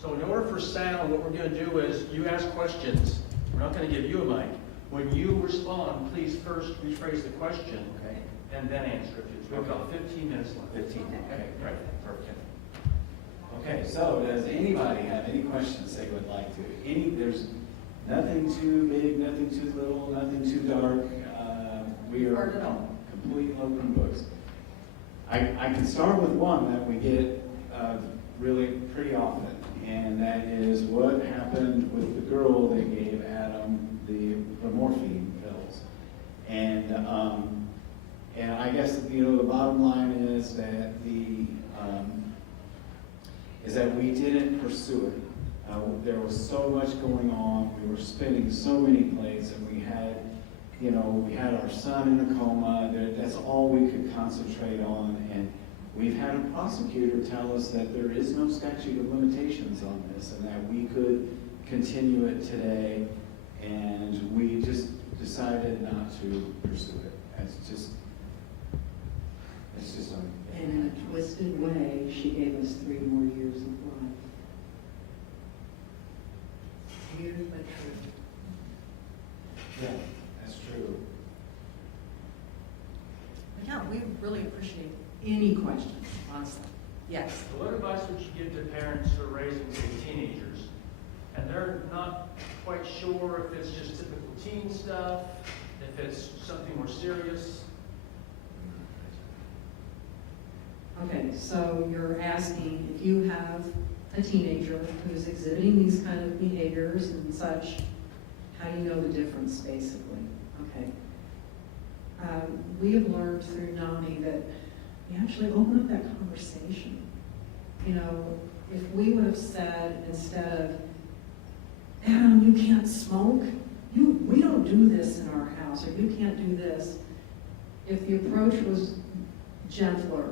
So in order for sound, what we're going to do is you ask questions. We're not going to give you a mic. When you respond, please first rephrase the question Okay. and then answer it. We have about 15 minutes left. 15, okay, great, perfect. Okay, so does anybody have any questions they would like to? There's nothing too big, nothing too little, nothing too dark. We Heard it are all. complete open books. I can start with one that we get really pretty often, and that is what happened with the girl that gave Adam the morphine pills. And I guess the bottom line is that we didn't pursue it. There was so much going on. We were spinning so many plates, and we had our son in a coma. That's all we could concentrate on. And we've had a prosecutor tell us that there is no statute of limitations on this, and that we could continue it today. And we just decided not to pursue it. It's just And in a twisted way, she gave us 3 more years of life. Weird but true. Yeah, that's true. Yeah, we really appreciate any questions, honestly. Yes. So what advice would you give to parents who are raising, say, teenagers, and they're not quite sure if it's just typical teen stuff, if it's something more serious? Okay, so you're asking if you have a teenager who's exhibiting these kind of behaviors and such, how do you know the difference, basically? Okay. We have learned through NAMI that you actually open up that conversation. If we would have said, instead of, Adam, you can't smoke, we don't do this in our house, or you can't do this, if the approach was gentler,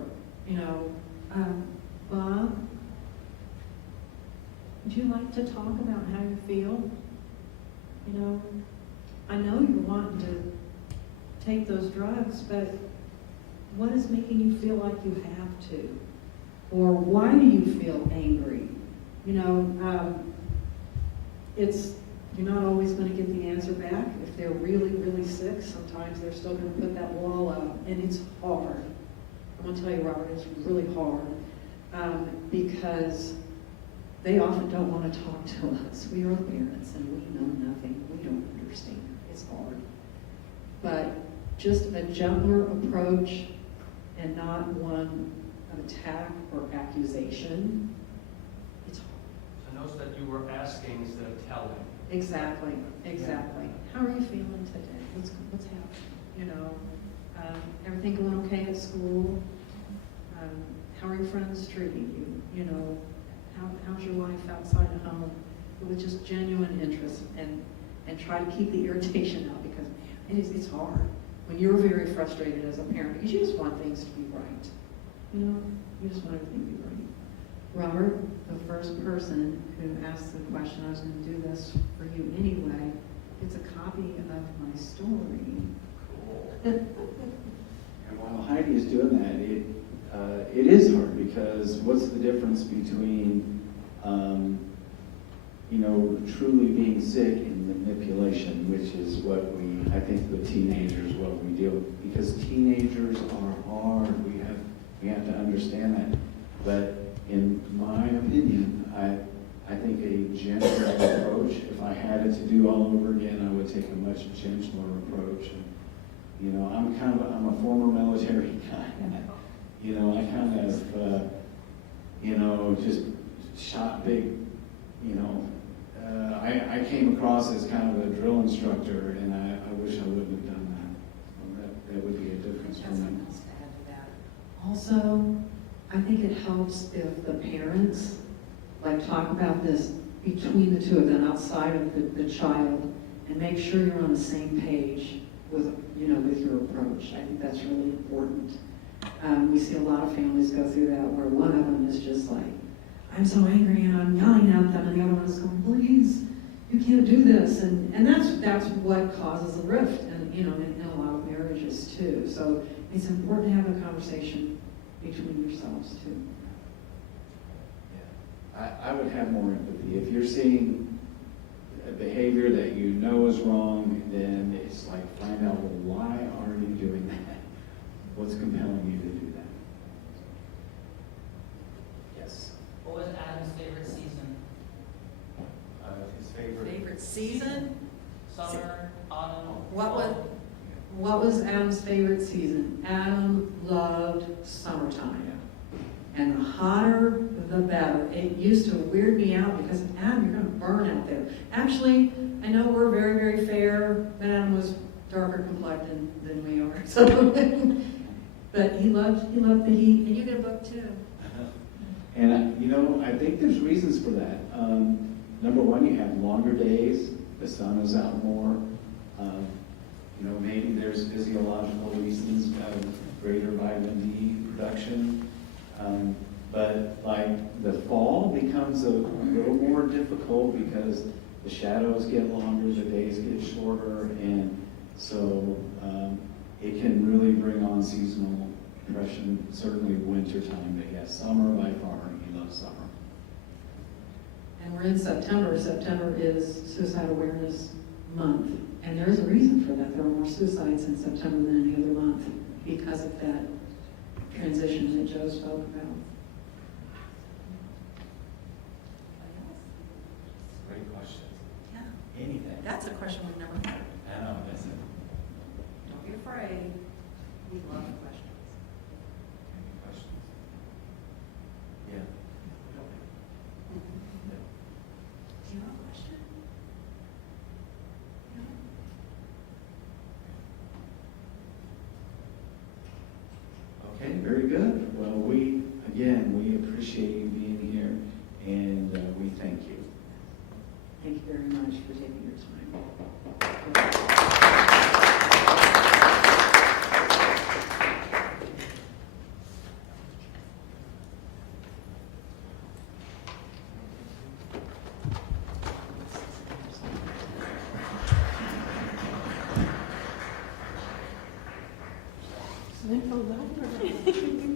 Bob, would you like to talk about how you feel? I know you're wanting to take those drugs, but what is making you feel like you have to? Or why do you feel angry? You're not always going to get the answer back. If they're really, really sick, sometimes they're still gonna put that wall up, and it's hard. I'm gonna tell you, Robert, it's really hard, because they often don't wanna talk to us. We are the parents, and we know nothing, we don't understand, it's hard. But just a gentler approach and not one of attack or accusation, it's hard. So notice that you were asking instead of telling. Exactly, exactly. How are you feeling today? What's happening? You know, everything going okay at school? How are your friends treating you? You know, how's your life outside of home? With just genuine interest, and try to keep the irritation out, because it's hard when you're very frustrated as a parent, because you just want things to be right. You know, you just want everything to be right. Robert, the first person who asked the question, I was going to do this for you anyway, gets a copy of my story. Cool. And while Heidi is doing that, it is hard, because what's the difference between, truly being sick and manipulation, which is what I think with teenagers, what we deal with, because teenagers are hard. We have to understand that. But in my opinion, I think a gentler approach, if I had it to do all over again, I would take a much gentler approach. And, I'm a former military guy. I kind of, just shot big, I came across as kind of a drill instructor, and I wish I wouldn't have done that. That would be a difference for That's me. something else to add to that. Also, I think it helps if the parents talk about this between the two of them, outside of the child, and make sure you're on the same page with your approach. I think that's really important. We see a lot of families go through that, where one of them is just like, I'm so angry and I'm yelling at them, and the other one is going, please, you can't do this. And that's what causes a rift, and in a lot of marriages too. So it's important to have a conversation between yourselves too. Yeah. I would have more empathy. If you're seeing a behavior that you know is wrong, then it's like, find out, well, why are you doing that? What's compelling you to do that? Yes. What was Adam's favorite season? His favorite. Favorite season? Summer, autumn? What was Adam's favorite season? Adam loved summertime. And the hotter, the better. It used to weird me out, because Adam, you're going to burn out there. Actually, I know we're very, very fair, but Adam was darker complected than we are. So, but he loved the heat, and you get a book too. And I think there's reasons for that. Number one, you have longer days. The sun is out more. Maybe there's physiological reasons of greater vitamin D production. But the fall becomes a little more difficult, because the shadows get longer, the days get shorter, and so it can really bring on seasonal depression, certainly winter time. But yes, summer by far, he loves summer. And we're in September. September is Suicide Awareness Month. And there's a reason for that. There are more suicides in September than any other month, because of that transition that Joe spoke about. Great question. Yeah, Anything. that's a question we've never had. I know, that's it. Don't be afraid. We love questions. Any questions? Yeah. Do you have a question? Okay, very good. Well, we appreciate you being here, and we thank you. Thank you very much for taking your time. Isn't it so loud?